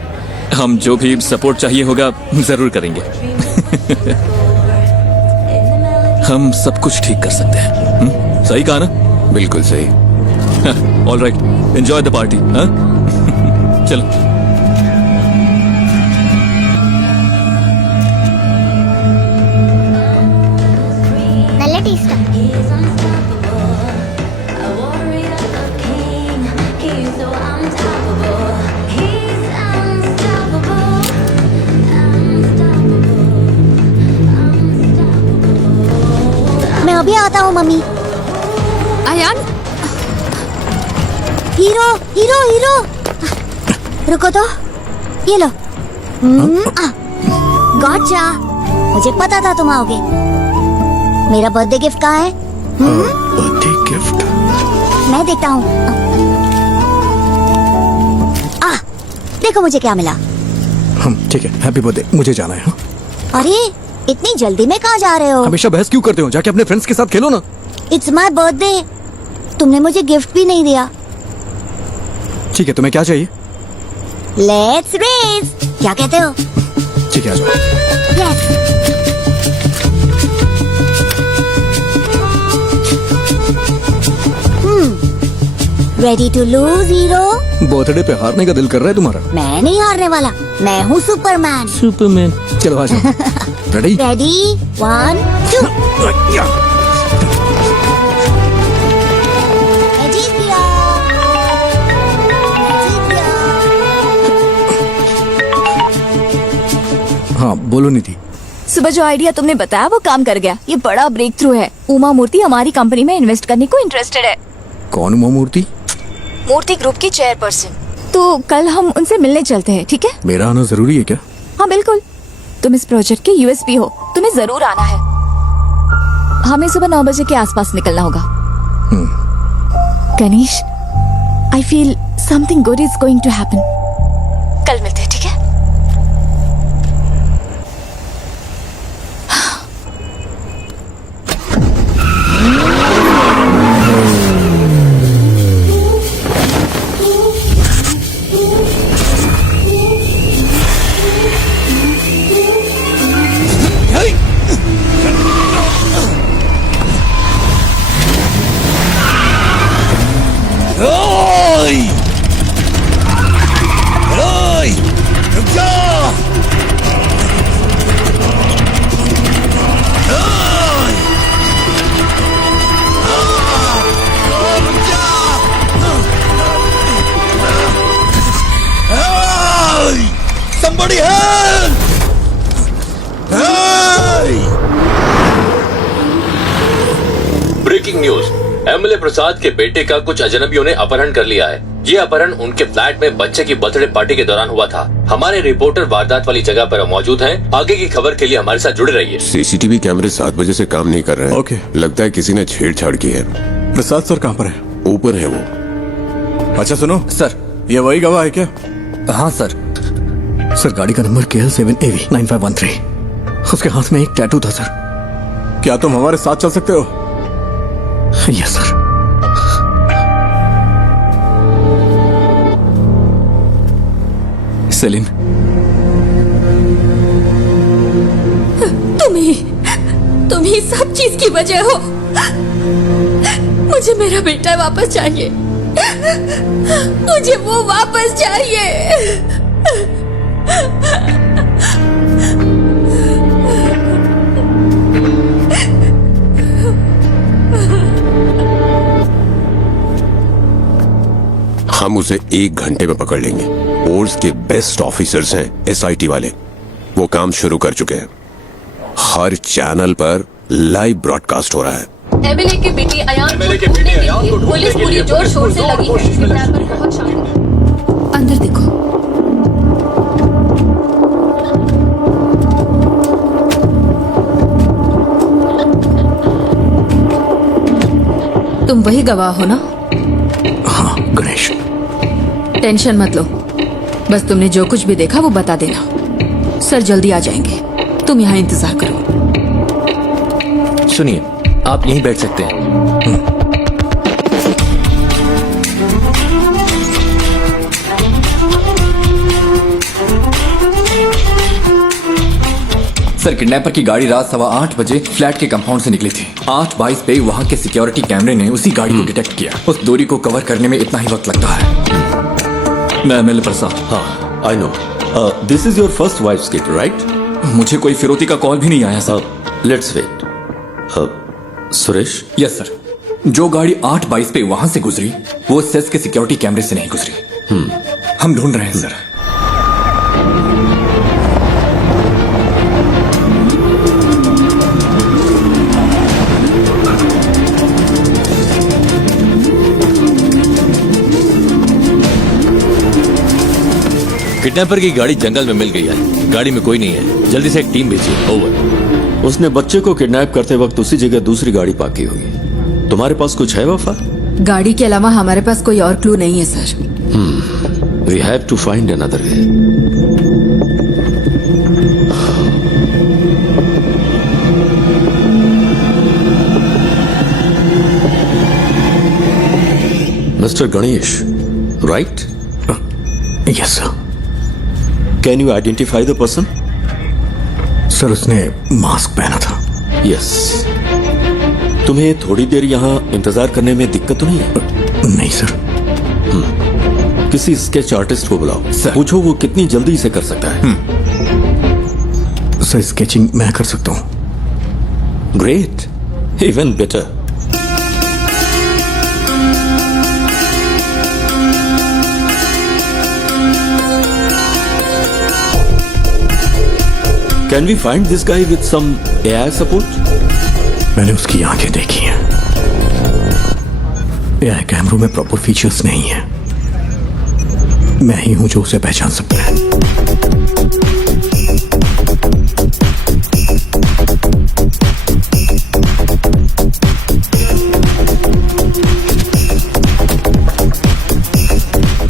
हम जो भी सपोर्ट चाहिए होगा जरूर करेंगे। हम सब कुछ ठीक कर सकते हैं। सही कहा ना? बिल्कुल सही। All right, enjoy the party. चलो। നല്ല ടേസ്റ്റ്. मैं अभी आता हूँ mummy. Ayaan, hero hero hero, रुको तो, ये लो। गॉचा, मुझे पता था तुम आओगे। मेरा बर्थडे गिफ्ट कहाँ है? बर्थडे गिफ्ट मैं देता हूँ। देखो मुझे क्या मिला। ठीक है, हैप्पी बर्थडे। मुझे जाना है। अरे इतनी जल्दी में कहाँ जा रहे हो? हमेशा बहस क्यों करते हो? जाके अपने फ्रेंड्स के साथ खेलो ना। इट्स माई बर्थडे, तुमने मुझे गिफ्ट भी नहीं दिया। ठीक है, तुम्हें क्या चाहिए? लेट्स रेस, क्या कहते हो? ठीक है, आ जाओ। Yes. Ready to lose hero? Birthday पे हारने का दिल कर रहा है तुम्हारा? मैं नहीं हारने वाला, मैं हूँ सुपरमैन। सुपरमैन। चलो आ जाओ। रेडी? रेडी, 1 2। मैं जीत गया। हाँ बोलो निधि। सुबह जो आइडिया तुमने बताया वो काम कर गया। ये बड़ा ब्रेक थ्रू है। उमा मूर्ति हमारी कंपनी में इन्वेस्ट करने को इंटरेस्टेड है। कौन उमा मूर्ति? मूर्ति ग्रुप की चेयरपर्सन। तो कल हम उनसे मिलने चलते हैं, ठीक है? मेरा आना जरूरी है क्या? हाँ बिल्कुल, तुम इस प्रोजेक्ट के यूएसपी हो, तुम्हें जरूर आना है। हमें सुबह 9 बजे के आसपास निकलना होगा। Ganesh, I feel something good is going to happen. कल मिलते हैं, ठीक है? Somebody help! Breaking news, MLA Prasad के बेटे का कुछ अजनबियों ने अपहरण कर लिया है। ये अपहरण उनके फ्लैट में बच्चे की बर्थडे पार्टी के दौरान हुआ था। हमारे रिपोर्टर वारदात वाली जगह पर मौजूद हैं। आगे की खबर के लिए हमारे साथ जुड़े रहिए। सीसीटीवी कैमरे 7 बजे से काम नहीं कर रहे हैं। ओके। लगता है किसी ने छेड़छाड़ की है। प्रसाद सर कहाँ पर है? ऊपर है वो। अच्छा सुनो सर, ये वही गवाह है क्या? हाँ सर। सर गाड़ी का नंबर KL7AV 9513। उसके हाथ में एक टैटू था सर। क्या तुम हमारे साथ चल सकते हो? Yes sir. सेलिन, तुम ही सब चीज की वजह हो। मुझे मेरा बेटा वापस चाहिए। मुझे वो वापस चाहिए। हम उसे 1 घंटे में पकड़ लेंगे। फोर्स के बेस्ट ऑफिसर्स हैं SIT वाले। वो काम शुरू कर चुके हैं। हर चैनल पर लाइव ब्रॉडकास्ट हो रहा है। एमएलए के बेटे अयान को पुलिस पूरी जोर शोर से लगी है। बहुत शांत। अंदर देखो। तुम वही गवाह हो ना? हाँ गणेश। टेंशन मत लो, बस तुमने जो कुछ भी देखा वो बता देना। सर जल्दी आ जाएंगे, तुम यहाँ इंतजार करो। सुनिए, आप यहीं बैठ सकते हैं। सर, किडनैपर की गाड़ी रात 8:15 बजे फ्लैट के कंपाउंड से निकली थी। 8:22 पे वहाँ के सिक्योरिटी कैमरे ने उसी गाड़ी को डिटेक्ट किया। उस दूरी को कवर करने में इतना ही वक्त लगता है। मैं एमएलए प्रसाद। हाँ, I know. This is your first wife's kid, right? मुझे कोई फिरौती का कॉल भी नहीं आया sir. Let's wait. Suresh? Yes sir. जो गाड़ी 8:22 पे वहां से गुजरी वो सेस के सिक्योरिटी कैमरे से नहीं गुजरी। हम ढूंढ रहे हैं सर। किडनैपर की गाड़ी जंगल में मिल गई है। गाड़ी में कोई नहीं है। जल्दी से एक टीम भेजिए। ओवर। उसने बच्चे को किडनैप करते वक्त उसी जगह दूसरी गाड़ी पार्क की होगी। तुम्हारे पास कुछ है वफा? गाड़ी के अलावा हमारे पास कोई और क्लू नहीं है sir. We have to find another way. Mister Ganesh, right? Yes sir. Can you identify the person? Sir उसने मास्क पहना था। यस। तुम्हें थोड़ी देर यहाँ इंतजार करने में दिक्कत तो नहीं है? नहीं सर। किसी स्केच आर्टिस्ट को बुलाओ। सर। पूछो वो कितनी जल्दी से कर सकता है। सर स्केचिंग मैं कर सकता हूँ। Great, even better. Can we find this guy with some AI support? मैंने उसकी आंखें देखी हैं। AI कैमरों में प्रॉपर फीचर्स नहीं है। मैं ही हूं जो उसे पहचान सकता है।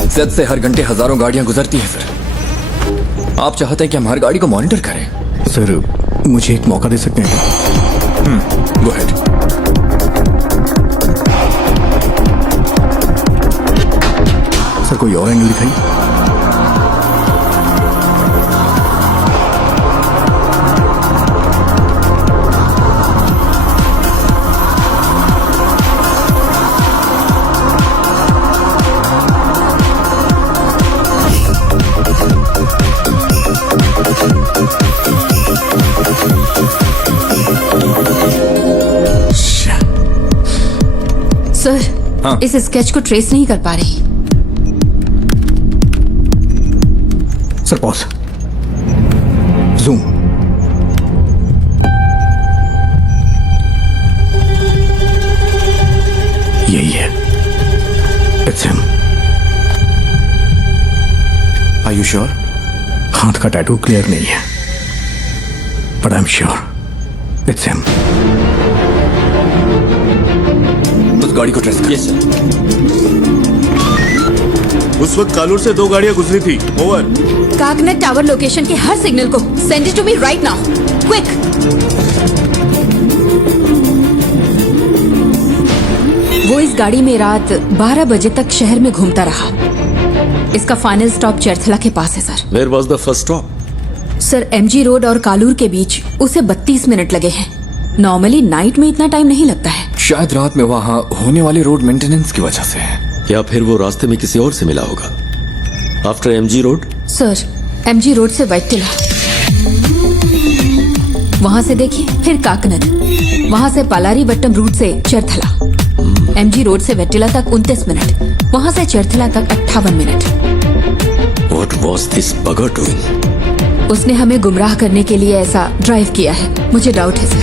सेट से हर घंटे हजारों गाड़ियां गुजरती हैं सर। आप चाहते हैं कि हम हर गाड़ी को मॉनिटर करें? सर मुझे एक मौका दे सकते हैं? Go ahead. सर कोई और एंगल दिखाइए। सर, हाँ। इस स्केच को ट्रेस नहीं कर पा रही। Sir pause. Zoom. You sure? हाथ का टैटू क्लियर नहीं है, but I am sure it's him. उस गाड़ी को ट्रेस कर। Yes sir. उस वक्त कालूर से 2 गाड़ियां गुजरी थी। ओवर। काकनेट टावर लोकेशन के हर सिग्नल को send it to me right now, quick. वो इस गाड़ी में रात 12 बजे तक शहर में घूमता रहा। इसका फाइनल स्टॉप चरथला के पास है sir. Where was the first stop? Sir MG road और कालूर के बीच उसे 32 मिनट लगे हैं। नॉर्मली नाइट में इतना टाइम नहीं लगता है। शायद रात में वहाँ होने वाले रोड मेंटेनेंस की वजह से है। या फिर वो रास्ते में किसी और से मिला होगा। After MG road? Sir MG road से वैटिला, वहां से देखिए, फिर काकनद, वहां से पालारी वट्टम रूट से चरथला। एमजी रोड से वैटिला तक 29 मिनट, वहां से चरथला तक 58 minute. What was this bugger doing? उसने हमें गुमराह करने के लिए ऐसा ड्राइव किया है, मुझे डाउट है सर।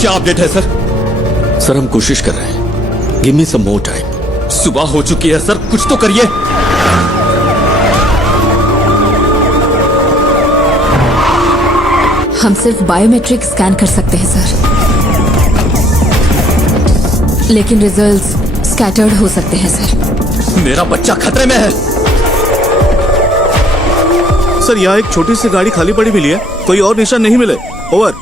क्या अपडेट है सर? सर हम कोशिश कर रहे हैं। गिव मी सम मोर टाइम। सुबह हो चुकी है सर, कुछ तो करिए। हम सिर्फ बायोमेट्रिक स्कैन कर सकते हैं सर, लेकिन रिजल्ट्स स्कैटर्ड हो सकते हैं सर। मेरा बच्चा खतरे में है। सर यहाँ एक छोटी सी गाड़ी खाली पड़ी मिली है, कोई और निशान नहीं मिले। Over.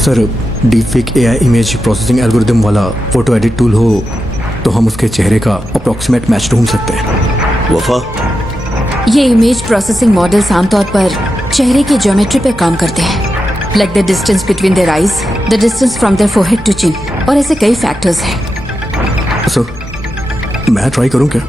Sir deepfake AI image processing algorithm वाला फोटो एडिट टूल हो तो हम उसके चेहरे का अप्रोक्सीमेट मैच ढूंढ सकते हैं। वफा, ये इमेज प्रोसेसिंग मॉडल्स आमतौर पर चेहरे की ज्योमेट्री पे काम करते हैं, like the distance between their eyes, the distance from their forehead to chin, और ऐसे कई फैक्टर्स हैं। सर मैं ट्राई करूं क्या?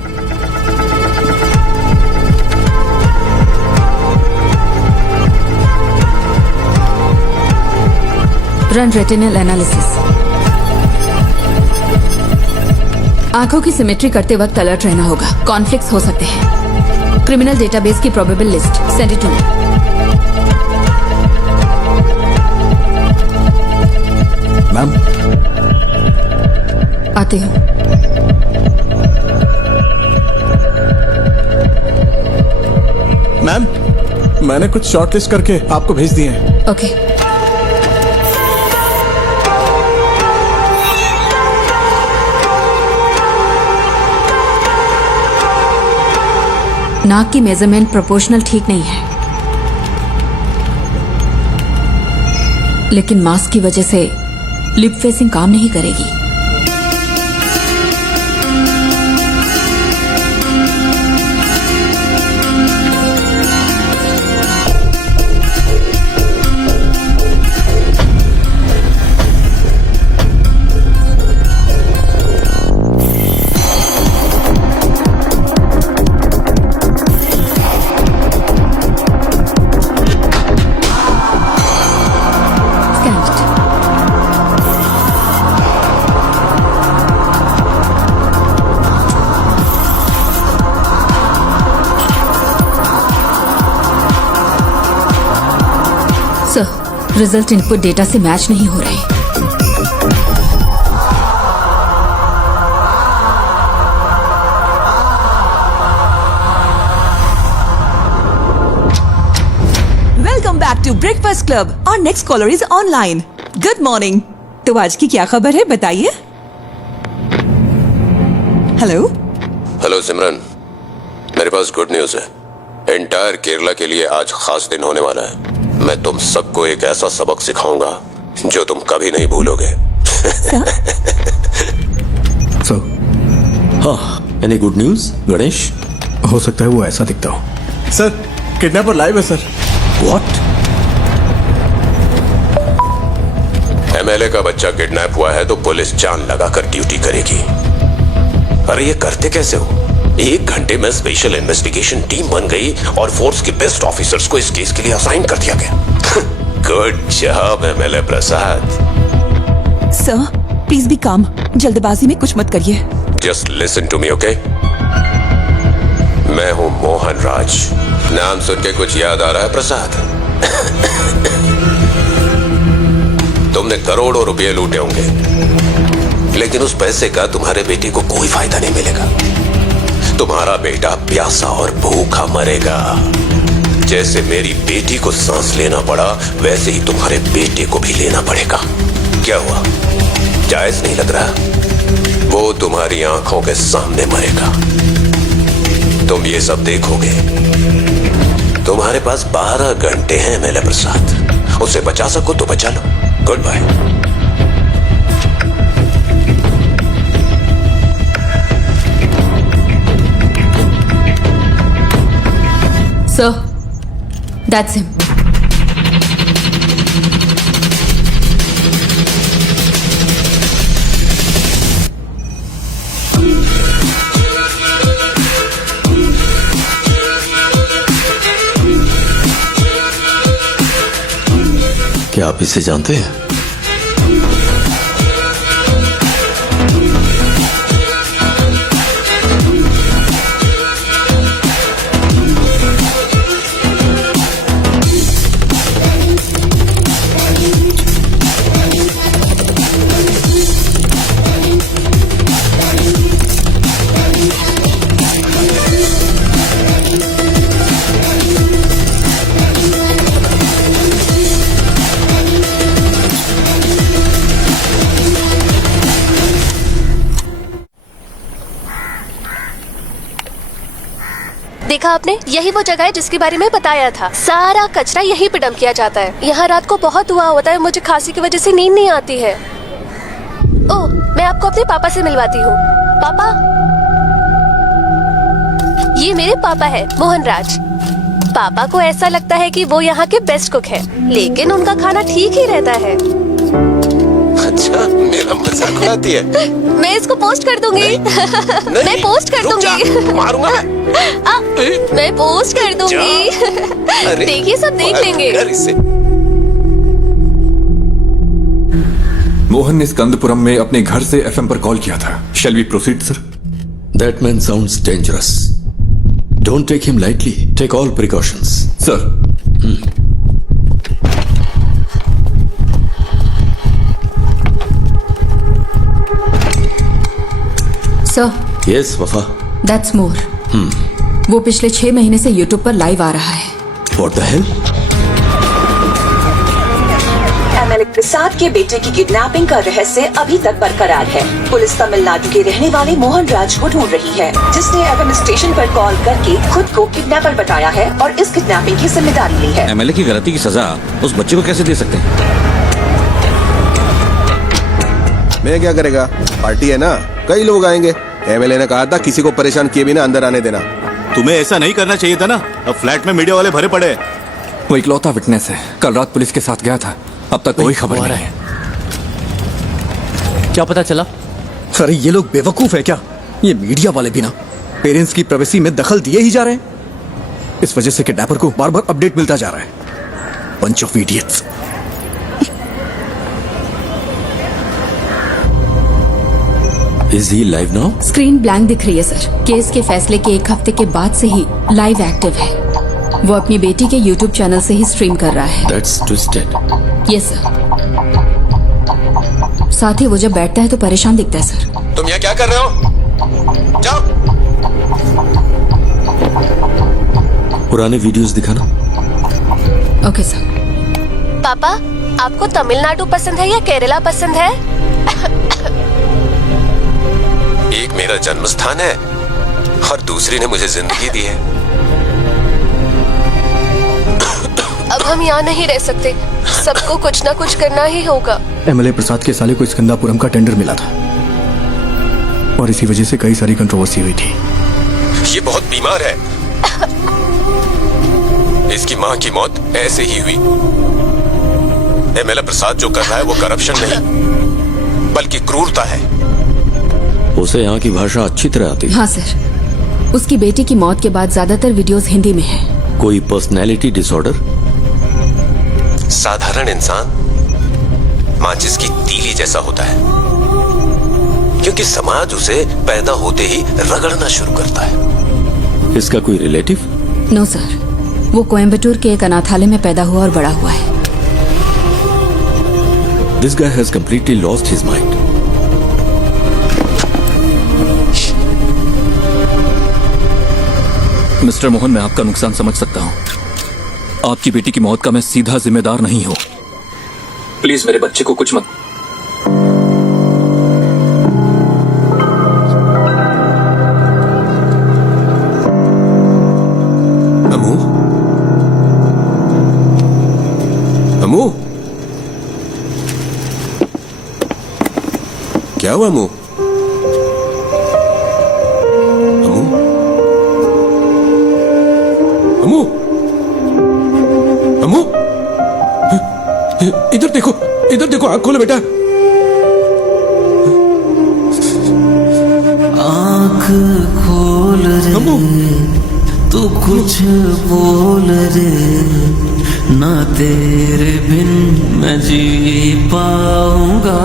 Run retinal analysis. आंखों की सिमेट्री करते वक्त अलर्ट रहना होगा, कॉन्फ्लिक्ट्स हो सकते हैं। क्रिमिनल डेटाबेस की probable list send it to me. Ma'am आते हो? मैम मैंने कुछ शॉर्टलिस्ट करके आपको भेज दिए हैं। ओके। नाक की मेजरमेंट प्रोपोर्शनल ठीक नहीं है, लेकिन मास्क की वजह से लिप फेसिंग काम नहीं करेगी। सर रिजल्ट इनपुट डेटा से मैच नहीं हो रहे। Welcome back to breakfast club. और next caller is online. Good morning. तो आज की क्या खबर है बताइए। हेलो। हेलो सिमरन, मेरे पास गुड न्यूज है। एंटायर केरला के लिए आज खास दिन होने वाला है। मैं तुम सबको एक ऐसा सबक सिखाऊंगा जो तुम कभी नहीं भूलोगे। सर हाँ, एनी गुड न्यूज गणेश? हो सकता है वो ऐसा दिखता हो। सर किडनैपर लाइव है सर। व्हाट? एमएलए का बच्चा किडनैप हुआ है तो पुलिस जान लगाकर ड्यूटी करेगी। अरे ये करते कैसे हो? 1 घंटे में स्पेशल इन्वेस्टिगेशन टीम बन गई और फोर्स के बेस्ट ऑफिसर्स को इस केस के लिए असाइन कर दिया गया। Good job MLA Prasad. Sir please be calm. जल्दबाजी में कुछ मत करिए। Just listen to me, okay? मैं हूं मोहन राज। नाम सुन के कुछ याद आ रहा है प्रसाद? तुमने करोड़ों रुपए लूटे होंगे, लेकिन उस पैसे का तुम्हारे बेटे को कोई फायदा नहीं मिलेगा। तुम्हारा बेटा प्यासा और भूखा मरेगा। जैसे मेरी बेटी को सांस लेना पड़ा, वैसे ही तुम्हारे बेटे को भी लेना पड़ेगा। क्या हुआ, जायज नहीं लग रहा? वो तुम्हारी आंखों के सामने मरेगा, तुम ये सब देखोगे। तुम्हारे पास 12 घंटे हैं एमएलए प्रसाद, उसे बचा सको तो बचा लो। Goodbye. Sir, that's him. क्या आप इसे जानते हैं? देखा आपने, यही वो जगह है जिसके बारे में बताया था। सारा कचरा यहीं पे डंप किया जाता है। यहाँ रात को बहुत धुआं होता है, मुझे खांसी की वजह से नींद नहीं आती है। ओह, मैं आपको अपने पापा से मिलवाती हूँ। पापा, ये मेरे पापा है, मोहन राज। पापा को ऐसा लगता है कि वो यहाँ के बेस्ट कुक है, लेकिन उनका खाना ठीक ही रहता है। अच्छा, मेरा मजाक उड़ाती है। मैं इसको पोस्ट कर दूंगी। मैं पोस्ट कर दूंगी। मारूंगा मैं पोस्ट कर दूंगी। देखिए, सब देख लेंगे। मोहन ने स्कंदपुरम में अपने घर से एफएम पर कॉल किया था। Shall we proceed sir? That man sounds dangerous. Don't take him lightly. Take all precautions. Sir. Sir. Yes, वफा. That's more. वो पिछले 6 महीने से YouTube पर लाइव आ रहा है। What the hell? MLA Prasad के बेटे की किडनैपिंग का रहस्य अभी तक बरकरार है। पुलिस तमिलनाडु के रहने वाले मोहन राज को ढूंढ रही है, जिसने एफएम स्टेशन पर कॉल करके खुद को किडनैपर बताया है और इस किडनैपिंग की जिम्मेदारी ली है। एमएलए की गलती की सजा उस बच्चे को कैसे दे सकते हैं? मैं क्या करेगा, पार्टी है ना, कई लोग आएंगे। एमएलए ने कहा था किसी को परेशान किए बिना अंदर आने देना। तुम्हें ऐसा नहीं करना चाहिए था ना। अब फ्लैट में मीडिया वाले भरे पड़े। वो इकलौता विटनेस है, कल रात पुलिस के साथ गया था, अब तक कोई खबर नहीं है। क्या पता चला? अरे ये लोग बेवकूफ है क्या? ये मीडिया वाले भी ना पेरेंट्स की प्राइवेसी में दखल दिए ही जा रहे हैं। इस वजह से किडनैपर को बार बार अपडेट मिलता जा रहा है। Bunch of idiots. Is he live now? Screen blank दिख रही है सर। केस के फैसले के 1 हफ्ते के बाद से ही लाइव एक्टिव है। वो अपनी बेटी के YouTube चैनल से ही स्ट्रीम कर रहा है। That's twisted. Yes sir. साथ ही वो जब बैठता है तो परेशान दिखता है सर। तुम यहाँ क्या कर रहे हो? जाओ। पुराने वीडियोस दिखाना। Okay sir. पापा, आपको तमिलनाडु पसंद है या केरला पसंद है? एक मेरा जन्म स्थान है और दूसरी ने मुझे जिंदगी दी है। अब हम यहाँ नहीं रह सकते, सबको कुछ ना कुछ करना ही होगा। एमएलए प्रसाद के साले को स्कंदापुरम का टेंडर मिला था और इसी वजह से कई सारी कंट्रोवर्सी हुई थी। ये बहुत बीमार है। इसकी माँ की मौत ऐसे ही हुई। एमएलए प्रसाद जो कर रहा है वो करप्शन नहीं बल्कि क्रूरता है। उसे यहाँ की भाषा अच्छी तरह आती है। हाँ सर। उसकी बेटी की मौत के बाद ज्यादातर वीडियोस हिंदी में हैं। कोई पर्सनैलिटी डिसऑर्डर? साधारण इंसान माचिस की तीली जैसा होता है, क्योंकि समाज उसे पैदा होते ही रगड़ना शुरू करता है। इसका कोई रिलेटिव? नो सर, वो कोयम्बटूर के एक अनाथालय में पैदा हुआ और बड़ा हुआ है। This guy has completely lost his mind. Mister Mohan, मैं आपका नुकसान समझ सकता हूं। आपकी बेटी की मौत का मैं सीधा जिम्मेदार नहीं हूं। प्लीज मेरे बच्चे को कुछ मत। अमू, अमू, क्या हुआ अमू? अमू, अमू, इधर देखो, इधर देखो, आंख खोलो बेटा। आंख खोल रे, तू कुछ बोल रे, ना तेरे बिन मैं जी पाऊंगा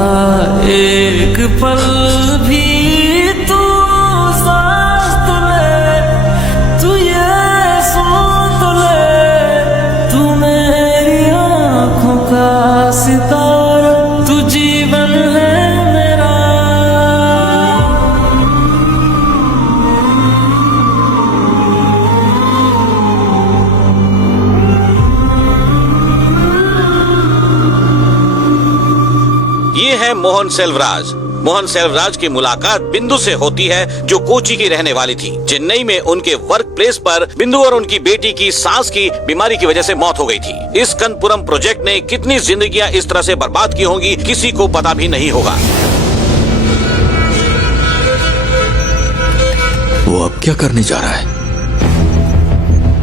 एक पल भी। तू सांस तो ले, तू ये सुन तो ले, तू मेरी आंखों का सितारा, तू जीवन है मेरा। ये है मोहन सेल्वराज। मोहन सेल्वराज की मुलाकात बिंदु से होती है, जो कोची की रहने वाली थी। चेन्नई में उनके वर्क प्लेस पर बिंदु और उनकी बेटी की सांस की बीमारी की वजह से मौत हो गई थी। इस कनपुरम प्रोजेक्ट ने कितनी जिंदगियां इस तरह से बर्बाद की होंगी, किसी को पता भी नहीं होगा। वो अब क्या करने जा रहा है?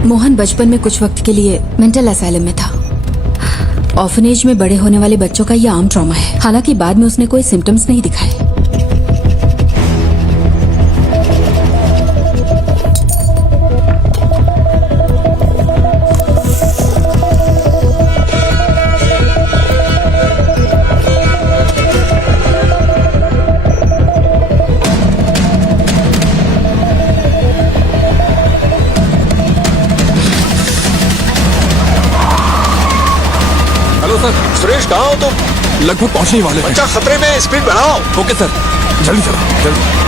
मोहन बचपन में कुछ वक्त के लिए मेंटल असाइलम में था। ऑर्फनेज में बड़े होने वाले बच्चों का यह आम ट्रॉमा है। हालांकि बाद में उसने कोई सिम्टम्स नहीं दिखाए। सुरेश, कहाँ हो तुम? लगभग पहुंचने वाले हैं। बच्चा खतरे में, स्पीड बढ़ाओ। ओके सर, जल्दी चलो, जल्दी।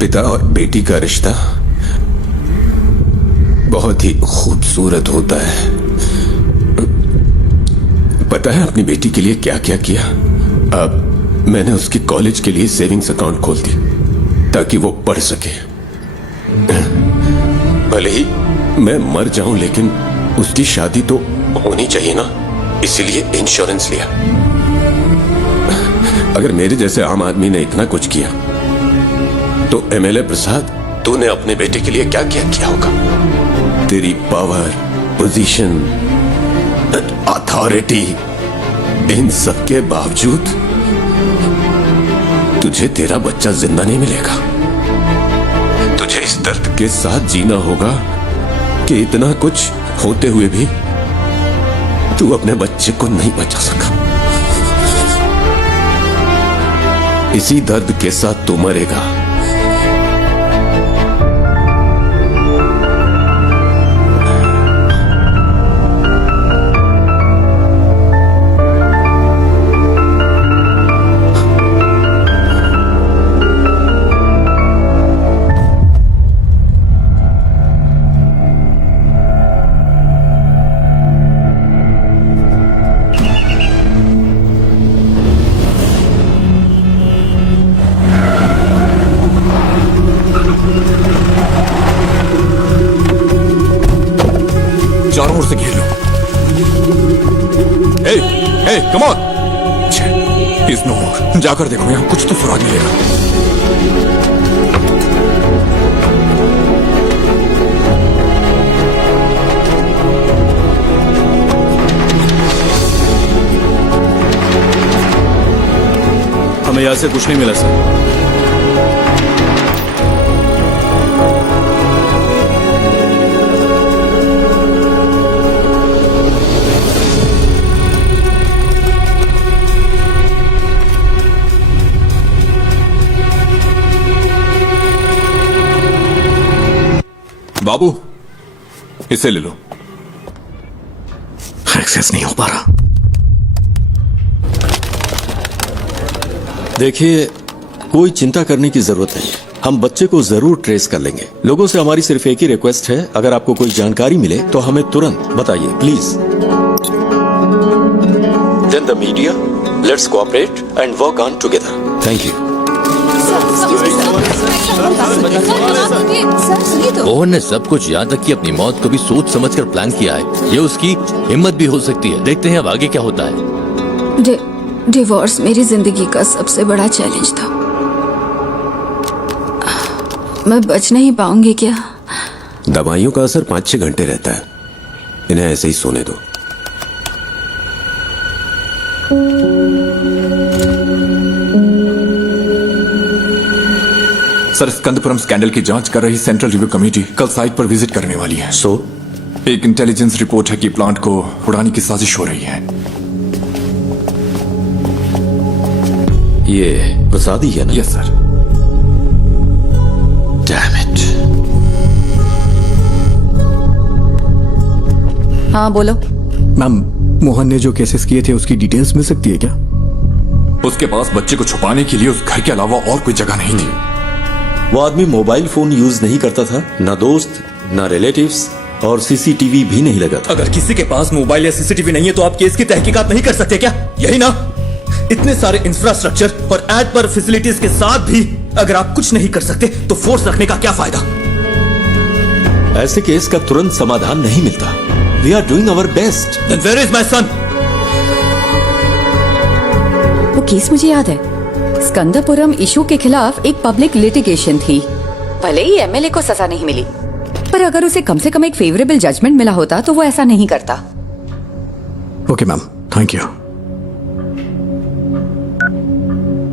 पिता और बेटी का रिश्ता बहुत ही खूबसूरत होता है। पता है अपनी बेटी के लिए क्या क्या किया? अब मैंने उसके कॉलेज के लिए सेविंग्स अकाउंट खोल दी ताकि वो पढ़ सके। भले ही मैं मर जाऊं, लेकिन उसकी शादी तो होनी चाहिए ना, इसीलिए इंश्योरेंस लिया। अगर मेरे जैसे आम आदमी ने इतना कुछ किया तो एमएलए प्रसाद, तूने अपने बेटे के लिए क्या क्या किया होगा? तेरी पावर, पोजीशन, अथॉरिटी, इन सब के बावजूद तुझे तेरा बच्चा जिंदा नहीं मिलेगा। तुझे इस दर्द के साथ जीना होगा कि इतना कुछ होते हुए भी तू अपने बच्चे को नहीं बचा सका। इसी दर्द के साथ तू मरेगा। चारों ओर से घेर लो। ए, कम ऑन। इज नो मोर। जाकर देखो, यहाँ कुछ तो सुराग मिलेगा। यहाँ से कुछ नहीं मिला सर। बाबू, इसे ले लो। एक्सेस नहीं हो पा रहा। देखिए, कोई चिंता करने की जरूरत नहीं है। हम बच्चे को जरूर ट्रेस कर लेंगे। लोगों से हमारी सिर्फ एक ही रिक्वेस्ट है, अगर आपको कोई जानकारी मिले तो हमें तुरंत बताइए please. Then the media, let's cooperate and work on together. Thank you. Mohan ने सब कुछ यहाँ तक कि अपनी मौत को भी सोच समझकर प्लान किया है। ये उसकी हिम्मत भी हो सकती है। देखते हैं अब आगे क्या होता है। डिवोर्स मेरी जिंदगी का सबसे बड़ा चैलेंज था। मैं बच नहीं पाऊंगी क्या? दवाइयों का असर 5-6 घंटे रहता है, इन्हें ऐसे ही सोने दो। सर, स्कंदपुरम स्कैंडल की जांच कर रही सेंट्रल रिव्यू कमेटी कल साइट पर विजिट करने वाली है। एक इंटेलिजेंस रिपोर्ट है कि प्लांट को उड़ाने की साजिश हो रही है। ये प्रसादी है ना? Yes sir. Damn it. हाँ बोलो। मैम, मोहन ने जो केसेस किए थे उसकी डिटेल्स मिल सकती है क्या? उसके पास बच्चे को छुपाने के लिए उस घर के अलावा और कोई जगह नहीं थी। वो आदमी मोबाइल फोन यूज नहीं करता था, ना दोस्त, ना रिलेटिव्स, और सीसीटीवी भी नहीं लगा था। अगर किसी के पास मोबाइल या सीसीटीवी नहीं है तो आप केस की तहकीकात नहीं कर सकते क्या? यही ना? इतने सारे इंफ्रास्ट्रक्चर और एड पर फैसिलिटीज के साथ भी अगर आप कुछ नहीं कर सकते तो फोर्स रखने का क्या फायदा? ऐसे केस का तुरंत समाधान नहीं मिलता। We are doing our best. Then where is my son? वो केस मुझे याद है। स्कंदपुरम इशू के खिलाफ एक पब्लिक लिटिगेशन थी। भले ही एमएलए को सजा नहीं मिली, पर अगर उसे कम से कम एक फेवरेबल जजमेंट मिला होता तो वो ऐसा नहीं करता। Okay ma'am, thank you.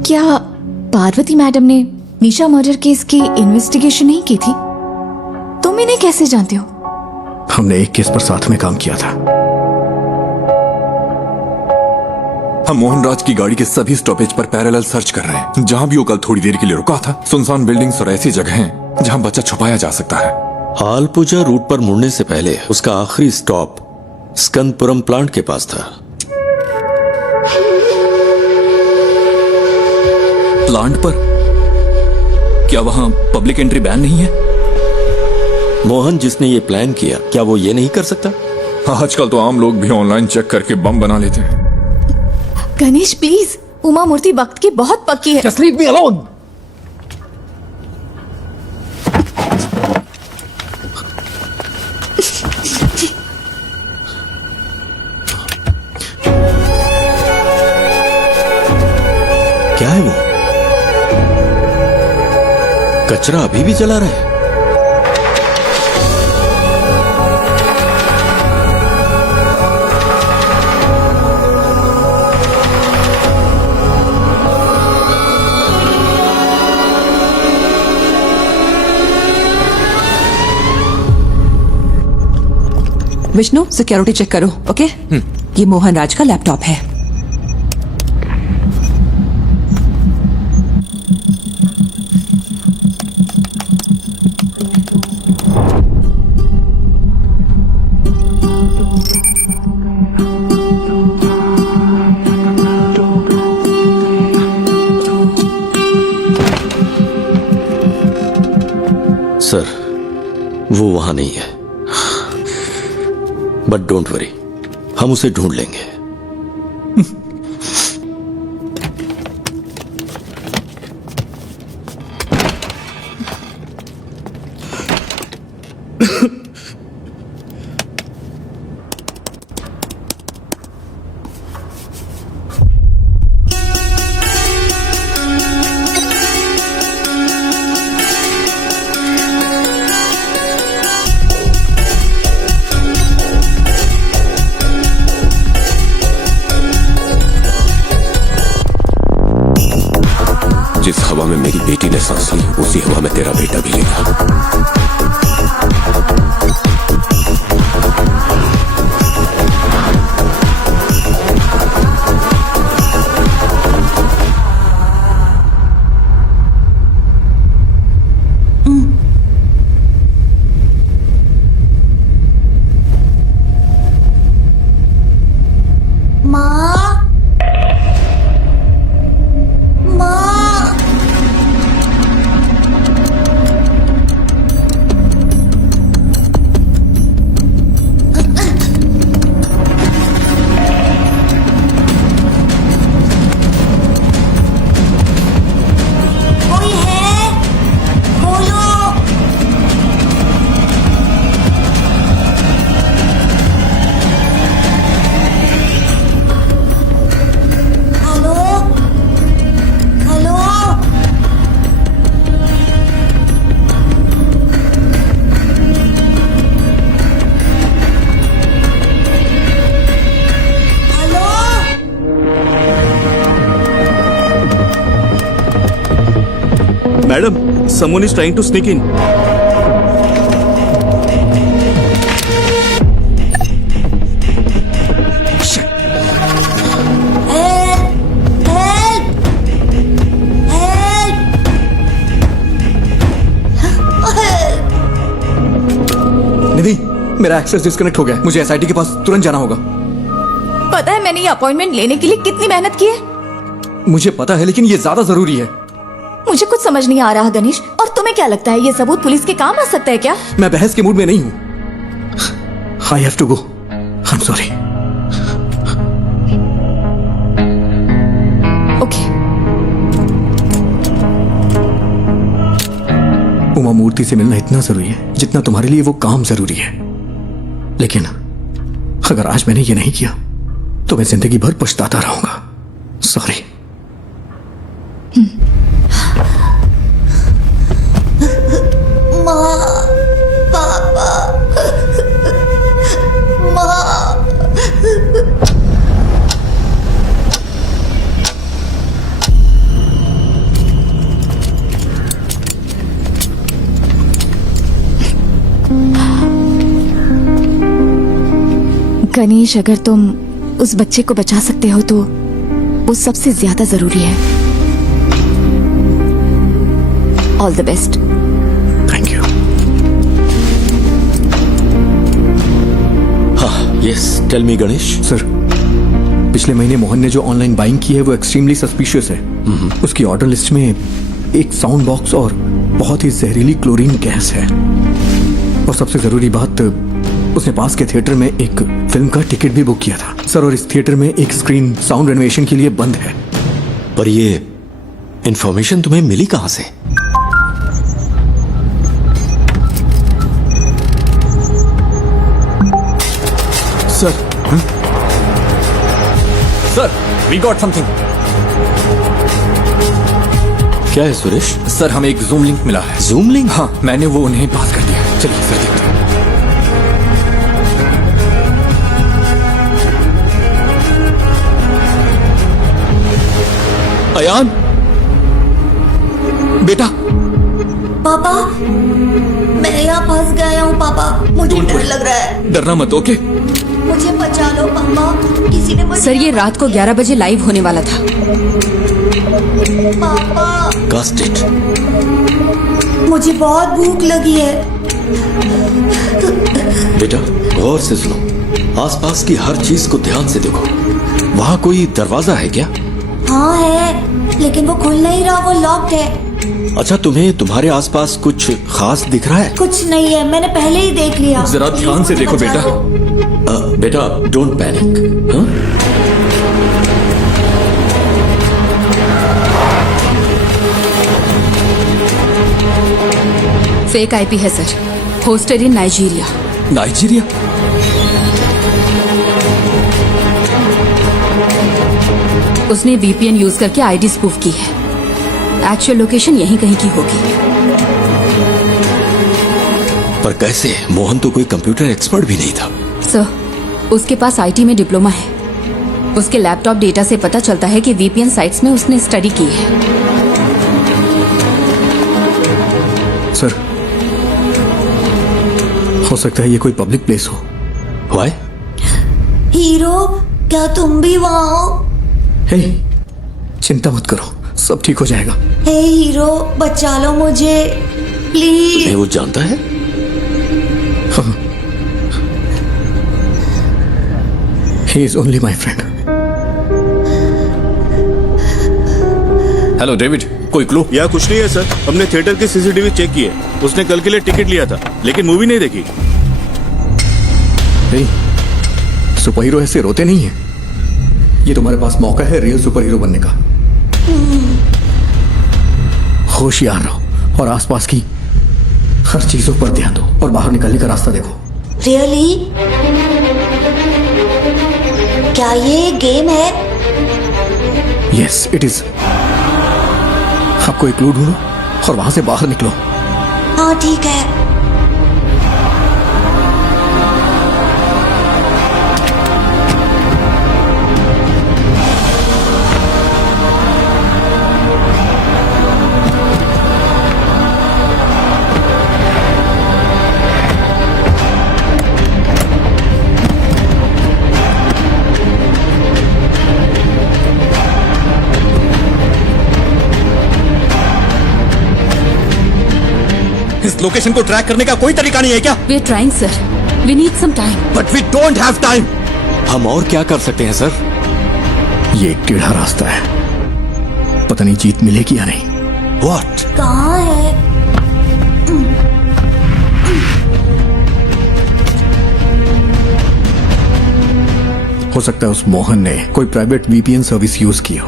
क्या पार्वती मैडम ने निशा मर्डर केस की इन्वेस्टिगेशन नहीं की थी? तुम इन्हें कैसे जानते हो? हमने एक केस पर साथ में काम किया था। हम मोहनराज की गाड़ी के सभी स्टॉपेज पर पैरेलल सर्च कर रहे हैं। जहां भी वो कल थोड़ी देर के लिए रुका था, सुनसान बिल्डिंग्स और ऐसी जगह हैं जहां बच्चा छुपाया जा सकता है। आलपुजा रूट पर मुड़ने से पहले उसका आखिरी स्टॉप स्कंदपुरम प्लांट के पास था। प्लांट पर? क्या वहां पब्लिक एंट्री बैन नहीं है? मोहन जिसने ये प्लान किया, क्या वो ये नहीं कर सकता? आजकल तो आम लोग भी ऑनलाइन चेक करके बम बना लेते हैं। गणेश प्लीज, उमा मूर्ति वक्त की बहुत पक्की है। Just leave me alone. क्या है वो? कचरा अभी भी जला रहा है। विष्णु, सिक्योरिटी चेक करो। ओके? ये मोहन राज का लैपटॉप है। सर, वो वहां नहीं है, बट डोंट वरी, हम उसे ढूंढ लेंगे। ने सांस ली उसी हवा में तेरा बेटा भी लेगा। Madam, someone is trying to sneak in. निधि, मेरा एक्सेस डिस्कनेक्ट हो गया है। मुझे एसआईटी के पास तुरंत जाना होगा। पता है मैंने ये अपॉइंटमेंट लेने के लिए कितनी मेहनत की है? मुझे पता है, लेकिन ये ज्यादा जरूरी है। मुझे कुछ समझ नहीं आ रहा गणेश। और तुम्हें क्या लगता है ये सबूत पुलिस के काम आ सकता है क्या? मैं बहस के मूड में नहीं हूं। I have to go. I am sorry. Okay. Uma Murthy से मिलना इतना जरूरी है जितना तुम्हारे लिए वो काम जरूरी है। लेकिन अगर आज मैंने ये नहीं किया तो मैं जिंदगी भर पछताता रहूंगा। सॉरी। गणेश, अगर तुम उस बच्चे को बचा सकते हो तो वो सबसे ज्यादा जरूरी है। All the best. Thank you. हाँ, yes, tell me Ganesh. Sir, पिछले महीने मोहन ने जो ऑनलाइन बाइंग की है वो एक्सट्रीमली सस्पिशियस है। उसकी ऑर्डर लिस्ट में एक साउंड बॉक्स और बहुत ही जहरीली क्लोरीन गैस है। और सबसे जरूरी बात, उसने पास के थिएटर में एक फिल्म का टिकट भी बुक किया था सर। और इस थिएटर में एक स्क्रीन साउंड रेनोवेशन के लिए बंद है। पर ये इंफॉर्मेशन तुम्हें मिली कहां से? Sir, sir, we got something. क्या है सुरेश? सर, हमें एक जूम लिंक मिला है। Zoom link? हाँ, मैंने वो उन्हें पास कर दिया है। चलिए सर, देखते हैं। अयान, बेटा। पापा, मैं यहाँ फंस गया हूँ पापा। मुझे डर लग रहा है। डरना मत, ओके? मुझे बचा लो पापा। किसी ने मुझे... सर, ये रात को 11 बजे लाइव होने वाला था। पापा, कास्ट इट। मुझे बहुत भूख लगी है। बेटा, गौर से सुनो। आसपास की हर चीज को ध्यान से देखो। वहां कोई दरवाजा है क्या? हाँ है, लेकिन वो खुल नहीं रहा, वो लॉक्ड है। अच्छा, तुम्हें तुम्हारे आसपास कुछ खास दिख रहा है? कुछ नहीं है, मैंने पहले ही देख लिया। जरा ध्यान से देखो बेटा। बेटा, डोंट पैनिक। हाँ? फेक आईपी है सर। होस्टेड इन नाइजीरिया। नाइजीरिया? उसने वीपीएन यूज करके आईडी स्पूफ की है। एक्चुअल लोकेशन यहीं कहीं की होगी। पर कैसे? मोहन तो कोई कंप्यूटर एक्सपर्ट भी नहीं था। सर, उसके पास आईटी में डिप्लोमा है। उसके लैपटॉप डेटा से पता चलता है कि वीपीएन साइट्स में उसने स्टडी की है। हो सकता है ये कोई पब्लिक प्लेस हो। वाई? हीरो, क्या तुम भी वहाँ हो? हे, चिंता मत करो, सब ठीक हो जाएगा। हे हीरो, बचा लो मुझे प्लीज। तुम्हें वो जानता है? हाँ। He is only my friend. Hello David, कोई क्लू? या कुछ नहीं है सर, हमने थिएटर की सीसीटीवी चेक की है। उसने कल के लिए टिकट लिया था लेकिन मूवी नहीं देखी। सुपर हीरो ऐसे रोते नहीं है। ये तुम्हारे पास मौका है रियल सुपर हीरो बनने का। होशियार रहो और आसपास की हर चीजों पर ध्यान दो और बाहर निकलने का रास्ता देखो। रियली? क्या ये गेम है? Yes it is. आपको एक क्लू ढूंढो और वहां से बाहर निकलो। हाँ ठीक है। इस लोकेशन को ट्रैक करने का कोई तरीका नहीं है क्या? We are trying sir, we need some time. But we don't have time. हम और क्या कर सकते हैं सर? ये एक टेढ़ा रास्ता है, पता नहीं जीत मिलेगी या नहीं। व्हाट? कहाँ है? हो सकता है उस मोहन ने कोई प्राइवेट वीपीएन सर्विस यूज की हो।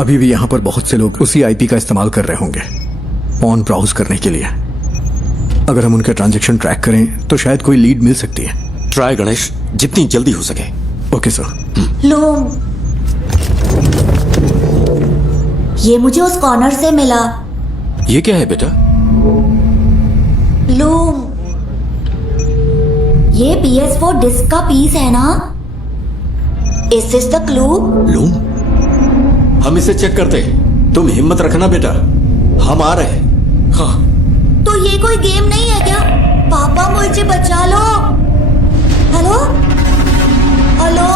अभी भी यहाँ पर बहुत से लोग उसी आईपी का इस्तेमाल कर रहे होंगे फोन ब्राउज करने के लिए। अगर हम उनके ट्रांजैक्शन ट्रैक करें तो शायद कोई लीड मिल सकती है। ट्राई गणेश, जितनी जल्दी हो सके। Okay sir. लूम, ये मुझे उस कॉर्नर से मिला। ये क्या है बेटा? लूम, ये PS4 डिस्क का पीस है ना? Is this the clue? Loom, हम इसे चेक करते। तुम हिम्मत रखना बेटा, हम आ रहे हैं। हाँ। तो ये कोई गेम नहीं है क्या? पापा मुझे बचा लो। हेलो हेलो,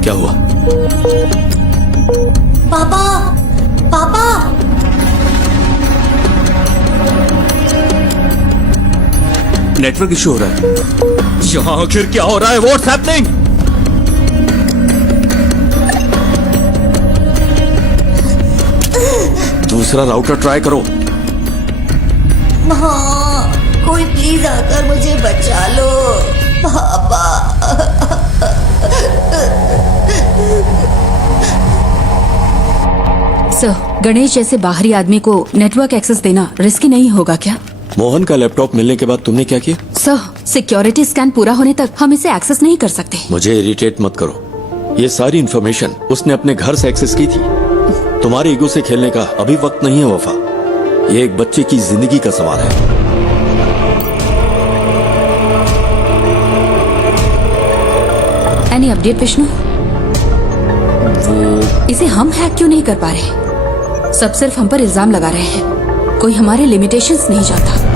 क्या हुआ? पापा पापा। नेटवर्क इशू हो रहा है। यहाँ आखिर क्या हो रहा है? What's happening? दूसरा राउटर ट्राई करो। हाँ, कोई प्लीज आकर मुझे बचा लो पापा। सर, गणेश जैसे बाहरी आदमी को नेटवर्क एक्सेस देना रिस्की नहीं होगा क्या? मोहन का लैपटॉप मिलने के बाद तुमने क्या किया? सर, सिक्योरिटी स्कैन पूरा होने तक हम इसे एक्सेस नहीं कर सकते। मुझे इरिटेट मत करो। ये सारी इंफॉर्मेशन उसने अपने घर से एक्सेस की थी। तुम्हारे ईगो से खेलने का अभी वक्त नहीं है वफा। ये एक बच्चे की जिंदगी का सवाल है। Any update Vishnu? वो इसे हम हैक क्यों नहीं कर पा रहे? सब सिर्फ हम पर इल्जाम लगा रहे हैं। कोई हमारे लिमिटेशंस नहीं जानता।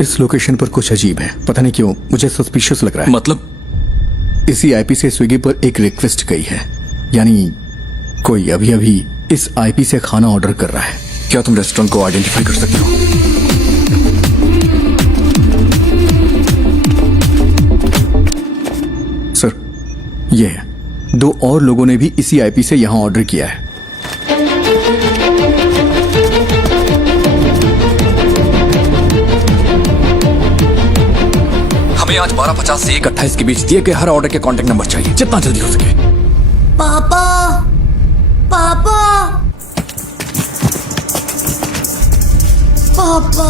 इस लोकेशन पर कुछ अजीब है, पता नहीं क्यों मुझे सस्पिशियस लग रहा है। मतलब? इसी आईपी से स्विगी पर एक रिक्वेस्ट गई है, यानी कोई अभी अभी इस आईपी से खाना ऑर्डर कर रहा है। क्या तुम रेस्टोरेंट को आइडेंटिफाई कर सकते हो? सर, ये है। 2 और लोगों ने भी इसी आईपी से यहां ऑर्डर किया है। हमें हमें आज 12:50 से 1:28 के बीच दिए गए हर ऑर्डर के कांटेक्ट नंबर चाहिए, जितना जल्दी हो सके। पापा पापा पापा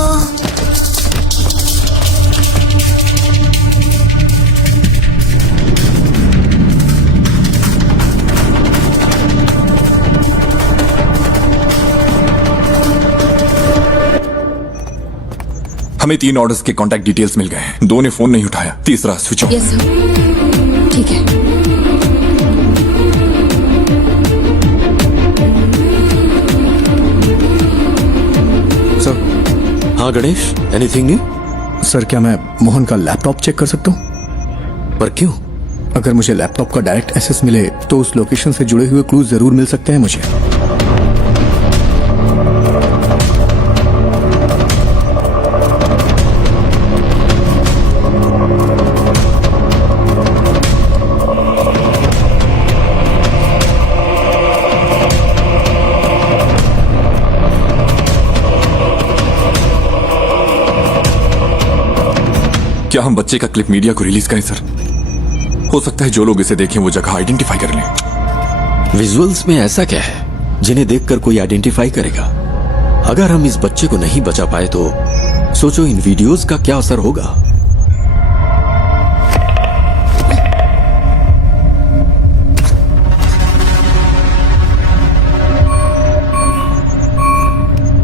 हमें 3 ऑर्डर्स के कांटेक्ट डिटेल्स मिल गए हैं। 2 ने फोन नहीं उठाया, तीसरा स्विच ऑफ। यस सर, ठीक है। सर। हाँ गणेश, एनीथिंग न्यू? सर, क्या मैं मोहन का लैपटॉप चेक कर सकता हूँ? पर क्यों? अगर मुझे लैपटॉप का डायरेक्ट एक्सेस मिले तो उस लोकेशन से जुड़े हुए क्लूज जरूर मिल सकते हैं मुझे। क्या हम बच्चे का क्लिप मीडिया को रिलीज करें सर? हो सकता है जो लोग इसे देखें वो जगह आइडेंटिफाई कर लें। विजुअल्स में ऐसा क्या है जिन्हें देखकर कोई आइडेंटिफाई करेगा? अगर हम इस बच्चे को नहीं बचा पाए तो सोचो इन वीडियोस का क्या असर होगा।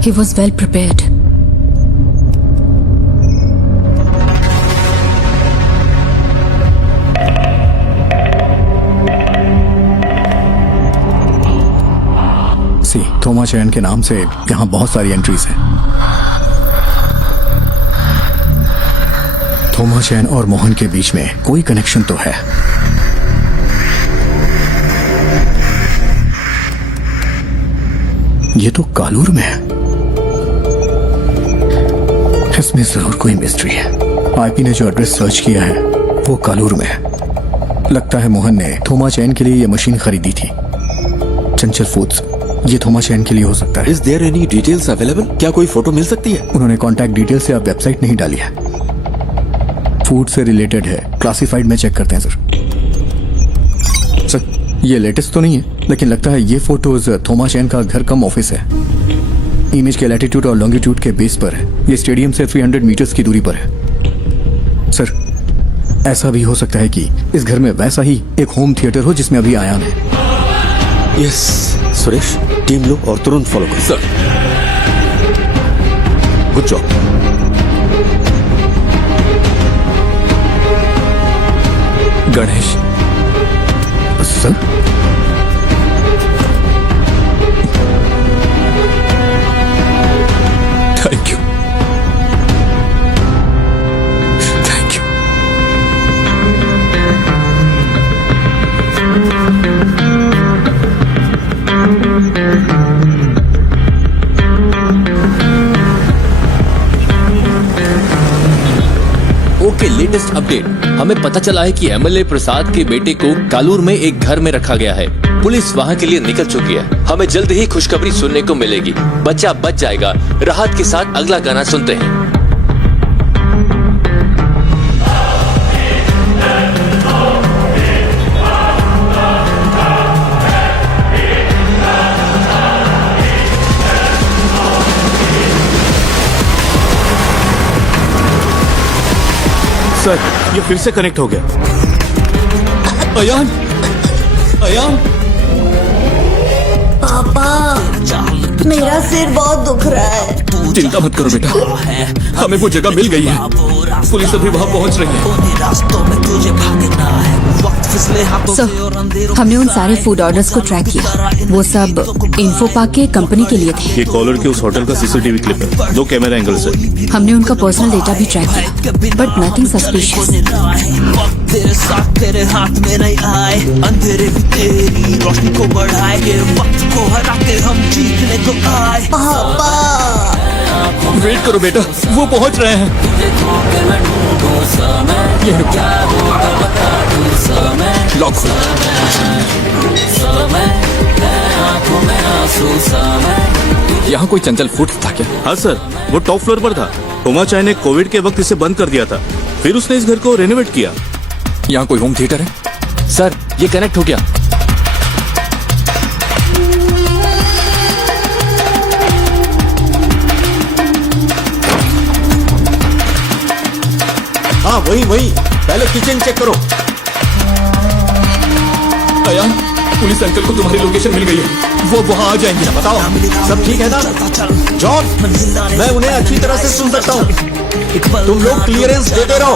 He was well prepared. थोमा चैन के नाम से यहाँ बहुत सारी एंट्रीज हैं। थोमा चैन और मोहन के बीच में कोई कनेक्शन तो है। ये तो कालूर में है। इसमें जरूर कोई मिस्ट्री है। आईपी ने जो एड्रेस सर्च किया है वो कालूर में है। लगता है मोहन ने थोमा चैन के लिए ये मशीन खरीदी थी। चंचल फूड्स, ये थोमा चैन के लिए हो सकता है। Is there any details available? क्या कोई फोटो मिल सकती है? उन्होंने कॉन्टैक्ट डिटेल से अब वेबसाइट नहीं डाली है। फूड से रिलेटेड है, क्लासिफाइड में चेक करते हैं सर। ये लेटेस्ट तो नहीं है, लेकिन लगता है ये फोटोज थोमा चैन का घर कम ऑफिस है। इमेज के लैटिट्यूड और लॉन्गिट्यूड के बेस पर है। ये स्टेडियम से 300 मीटर्स की दूरी पर है। सर, ऐसा भी हो सकता है कि इस घर में वैसा ही एक होम थिएटर हो जिसमें अभी आयान है। यस सुरेश, टीम लो और तुरंत फॉलो करो। Sir, good job. Ganesh sir, thank you, thank you. Okay, latest update. हमें पता चला है कि एमएलए प्रसाद के बेटे को कालूर में एक घर में रखा गया है। पुलिस वहां के लिए निकल चुकी है। हमें जल्द ही खुशखबरी सुनने को मिलेगी। बच्चा बच जाएगा। राहत के साथ अगला गाना सुनते हैं। सर, ये फिर से कनेक्ट हो गया। अयान, अयान, पापा, मेरा सिर बहुत दुख रहा है। चिंता मत करो बेटा, हमें वो जगह मिल गई है। पुलिस अभी वहां पहुंच रही है। सर, हमने उन सारे फूड ऑर्डर्स को ट्रैक किया। वो सब इन्फोपाक के कंपनी के लिए थे। ये कॉलर के उस होटल का सीसीटीवी क्लिप है। 2 कैमरा एंगल से हमने उनका पर्सनल डेटा भी ट्रैक किया, बट नथिंग सस्पिशियस। तेरे साथ तेरे हाथ में नहीं आए, अंधेरे भी तेरी रोशनी को बढ़ाए, ये वक्त को हरा के हम जीतने को आए। पापा, वेट करो बेटा, वो पहुंच रहे हैं। ये लॉक खोलो। यहाँ कोई चंचल फूड्स था क्या? हाँ सर, वो टॉप फ्लोर पर था। थोमा चाय ने कोविड के वक्त इसे बंद कर दिया था। फिर उसने इस घर को रेनोवेट किया। यहाँ कोई होम थिएटर है? सर ये कनेक्ट हो गया। हाँ वही वही, पहले किचन चेक करो। अयान, पुलिस अंकल को तुम्हारी लोकेशन मिल गई है, वो वहाँ आ जाएंगे। बताओ सब ठीक है ना? जॉन, मैं उन्हें अच्छी तरह से सुन सकता हूँ, तुम लोग क्लियरेंस देते रहो।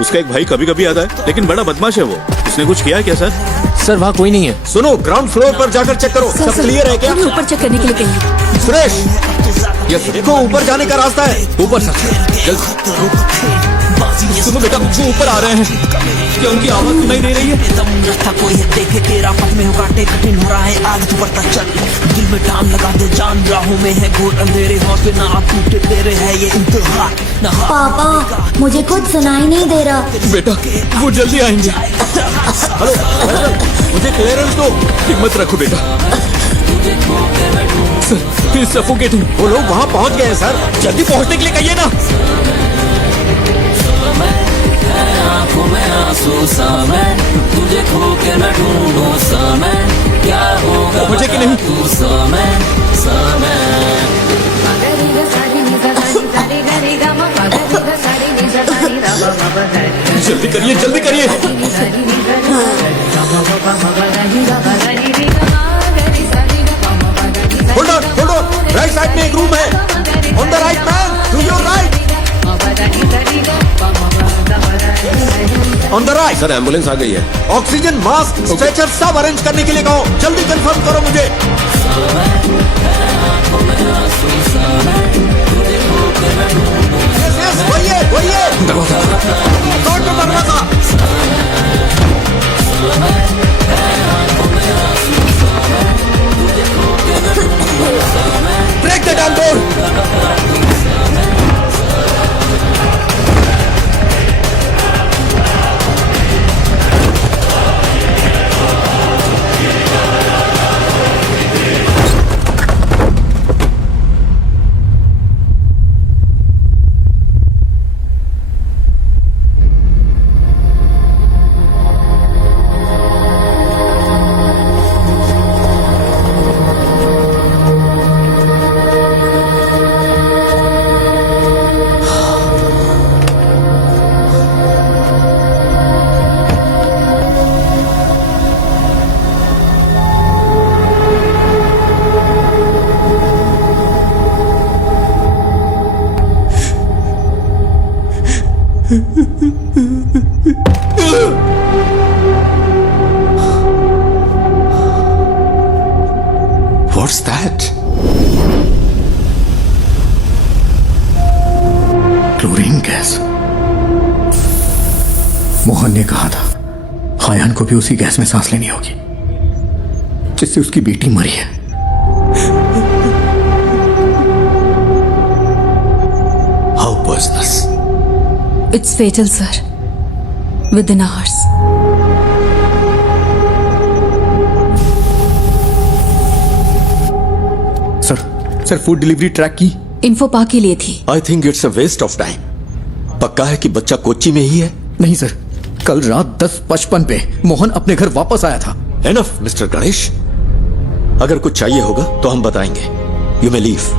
उसका एक भाई कभी कभी आता है, लेकिन बड़ा बदमाश है वो। उसने कुछ किया है क्या सर? सर वहाँ कोई नहीं है। सुनो, ग्राउंड फ्लोर पर जाकर चेक करो, सब क्लियर है क्या? ऊपर चेक करने के लिए कहिए। सुरेश, देखो ऊपर जाने का रास्ता है। ऊपर सर, जल्दी। सुनो बेटा, वो ऊपर आ रहे हैं। क्या उनकी आवाज सुनाई दे रही है? कोई देखे तेरा पथ में हो काटे, कठिन हो रहा है आगे तो बढ़ता चल। दिल में टांग लगा दे, जान राहों में है घोर अंधेरे, हौसले ना आप टूटे तेरे है ये इम्तिहान। पापा मुझे कुछ सुनाई नहीं दे रहा। बेटा वो जल्दी आएंगे। हेलो, मुझे क्लियरेंस दो। हिम्मत रखो बेटा। Sir suffocating. वो लोग वहाँ पहुँच गए हैं सर। जल्दी पहुँचने के लिए कहिए ना। तुझे खो के न ढूंढो समय, क्या होगा मुझे कि नहीं? जल्दी करिए, जल्दी करिए। होल्ड ऑन, राइट साइड में एक रूम है। On the right man, to your right. On the right. Sir ambulance आ गई है। ऑक्सीजन, मास्क, स्ट्रेचर सब अरेंज करने के लिए कहो। जल्दी कंफर्म करो मुझे। यस, वही है। तोड़ दो दरवाजा। Break the damn door. What's that? Chlorine gas. Mohan ने कहा था आयान को भी उसी गैस में सांस लेनी होगी जिससे उसकी बेटी मरी है। How poisonous? It's fatal, sir. Within hours. Sir food delivery track की इन्फो पा के लिए थी। I think it's a waste of time. पक्का है कि बच्चा कोच्चि में ही है? नहीं सर, कल रात 10:55 पे मोहन अपने घर वापस आया था। एनफ मिस्टर गणेश, अगर कुछ चाहिए होगा तो हम बताएंगे। You may leave.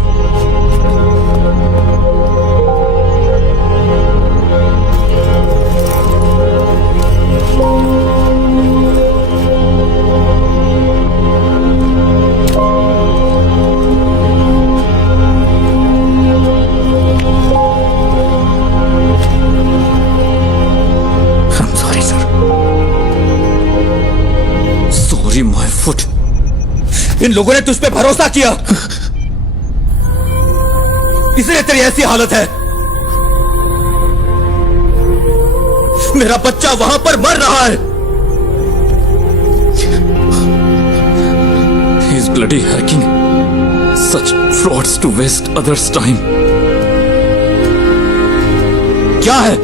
My foot. इन लोगों ने तुझ पे भरोसा किया, इसलिए तेरी ऐसी हालत है। मेरा बच्चा वहां पर मर रहा है। He's bloody hacking such frauds to waste others' time. क्या है?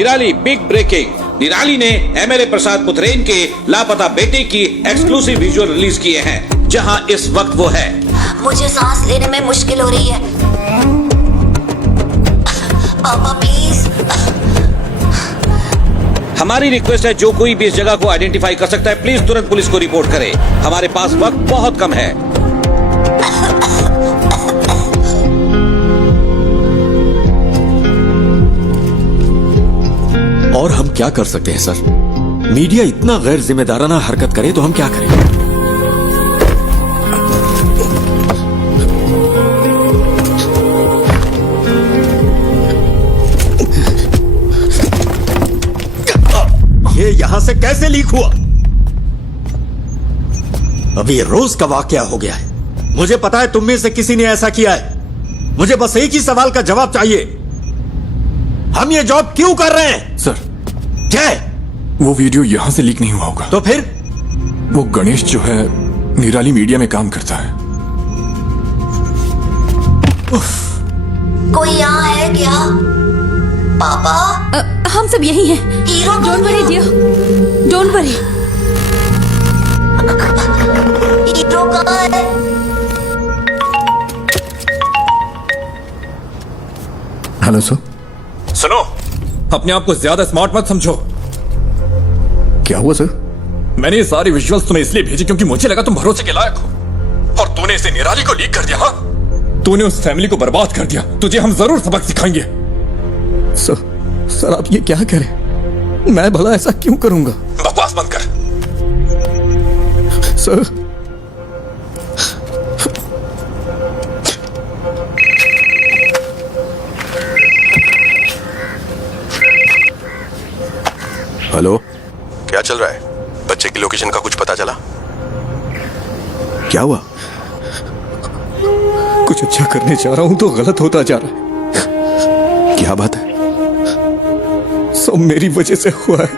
निराली बिग ब्रेकिंग। निराली ने एमएलए प्रसाद पुथरेन के लापता बेटे की एक्सक्लूसिव विजुअल रिलीज किए हैं, जहां इस वक्त वो है। मुझे सांस लेने में मुश्किल हो रही है। पापा प्लीज। हमारी रिक्वेस्ट है, जो कोई भी इस जगह को आइडेंटिफाई कर सकता है, प्लीज तुरंत पुलिस को रिपोर्ट करे। हमारे पास वक्त बहुत कम है। और हम क्या कर सकते हैं सर? मीडिया इतना गैर जिम्मेदाराना हरकत करे तो हम क्या करें? ये यहां से कैसे लीक हुआ? अभी ये रोज का वाकया हो गया है। मुझे पता है तुम में से किसी ने ऐसा किया है। मुझे बस एक ही सवाल का जवाब चाहिए। हम ये जॉब क्यों कर रहे हैं? सर, क्या है? वो वीडियो यहां से लीक नहीं हुआ होगा। तो फिर? वो गणेश जो है निराली मीडिया में काम करता है। कोई यहाँ है क्या? पापा? हम सब यही हैं। Hero don't worry dear, don't worry. Hero कहाँ है? Hello sir. सुनो, अपने आप को ज्यादा स्मार्ट मत समझो। क्या हुआ सर? मैंने ये सारी विजुअल्स तुम्हें इसलिए भेजी क्योंकि मुझे लगा तुम भरोसे के लायक हो, और तूने इसे निराली को लीक कर दिया। हाँ, तूने उस फैमिली को बर्बाद कर दिया। तुझे हम जरूर सबक सिखाएंगे। सर आप ये क्या कह रहे हैं? मैं भला ऐसा क्यों करूंगा? बकवास बंद कर। सर, हेलो, क्या चल रहा है? बच्चे की लोकेशन का कुछ पता चला? क्या हुआ? कुछ अच्छा करने जा रहा हूं तो गलत होता जा रहा है। क्या बात है? सब मेरी वजह से हुआ है।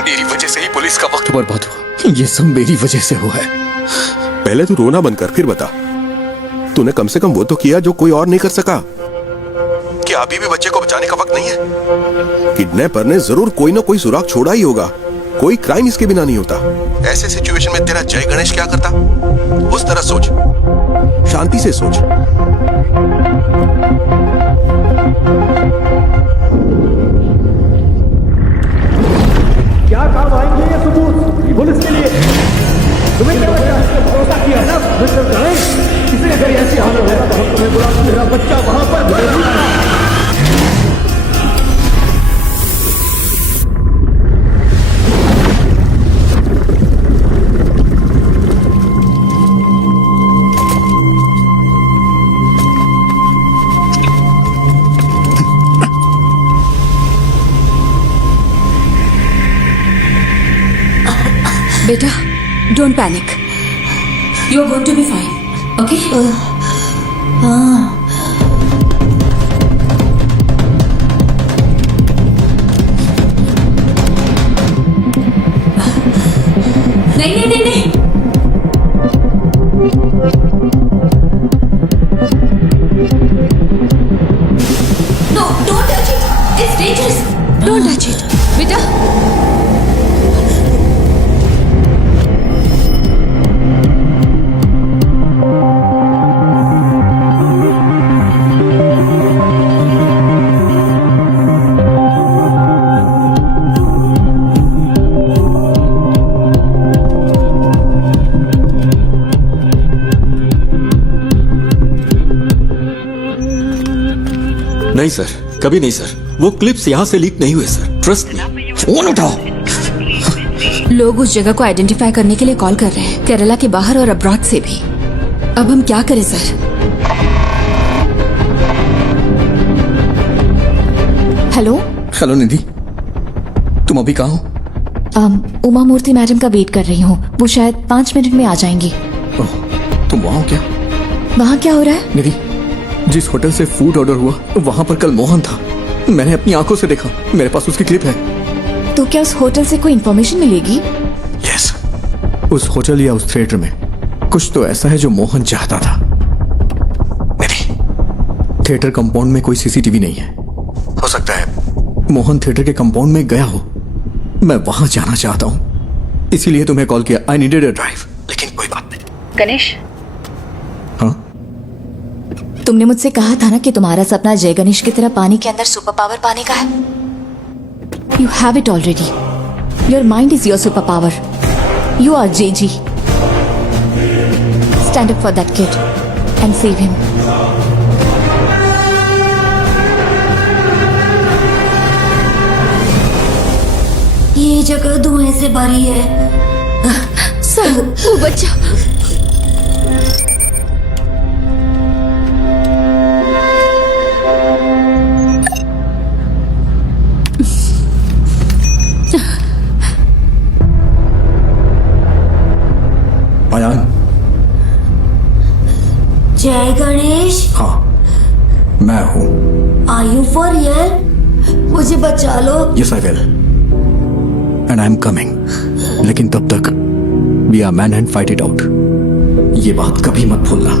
मेरी वजह से ही पुलिस का वक्त बर्बाद हुआ। ये सब मेरी वजह से हुआ है। पहले तू रोना बंद कर, फिर बता। तूने कम से कम वो तो किया जो कोई और नहीं कर सका। क्या अभी भी बच्चे को बचाने का वक्त नहीं है? किडनैपर ने जरूर कोई ना कोई सुराग छोड़ा ही होगा। कोई क्राइम इसके बिना नहीं होता। ऐसे सिचुएशन में तेरा जय गणेश क्या करता? उस तरह सोच, शांति से सोच। क्या काम आएंगे ये सबूत पुलिस के लिए? तुम्हें क्या लगता है? भरोसा किया ना मिस्टर गणेश? किसी अगर ऐसी हालत होगा तो हम तुम्हें बुला, मेरा बच्चा वहां पर। बेटा, don't panic. You are going to be fine, okay? नहीं। No, don't touch it. It's dangerous. Don't touch it. बेटा, नहीं सर, कभी नहीं सर। वो क्लिप्स यहां से लीक नहीं हुए सर, ट्रस्ट मी। फोन उठाओ। लोग उस जगह को आइडेंटिफाई करने के लिए कॉल कर रहे हैं, केरला के बाहर और अब्रॉड से भी। अब हम क्या करें सर? हेलो निधि, तुम अभी कहाँ हो? उमा मूर्ति मैडम का वेट कर रही हूँ। वो शायद 5 मिनट में आ जाएंगी। तुम वहाँ हो क्या? वहाँ क्या हो रहा है? निधि, जिस होटल से फूड ऑर्डर हुआ वहाँ पर कल मोहन था। मैंने अपनी आंखों से देखा, मेरे पास उसकी क्लिप है। तो क्या उस होटल से कोई इन्फॉर्मेशन मिलेगी? यस, उस होटल या उस थिएटर में कुछ तो ऐसा है जो मोहन चाहता था। निधि, थिएटर कंपाउंड में कोई सीसीटीवी नहीं है। हो सकता है मोहन थिएटर के कंपाउंड में गया हो। मैं वहां जाना चाहता हूं, इसीलिए तुम्हें कॉल किया। I needed a drive. लेकिन कोई बात नहीं। गणेश, हाँ? तुमने मुझसे कहा था ना कि तुम्हारा सपना जय गणेश की तरह पानी के अंदर सुपर पावर पाने का है। You have it already. Your mind is your super power. You are JG. Stand up for that kid and save him. ये जगह धुएं से भरी है। सर, वो बच्चा। अयान। जय गणेश। हाँ, मैं हूँ। Are you for real? मुझे बचा लो। Yes I will, and I am coming. लेकिन तब तक be a man and fight it out. ये बात कभी मत भूलना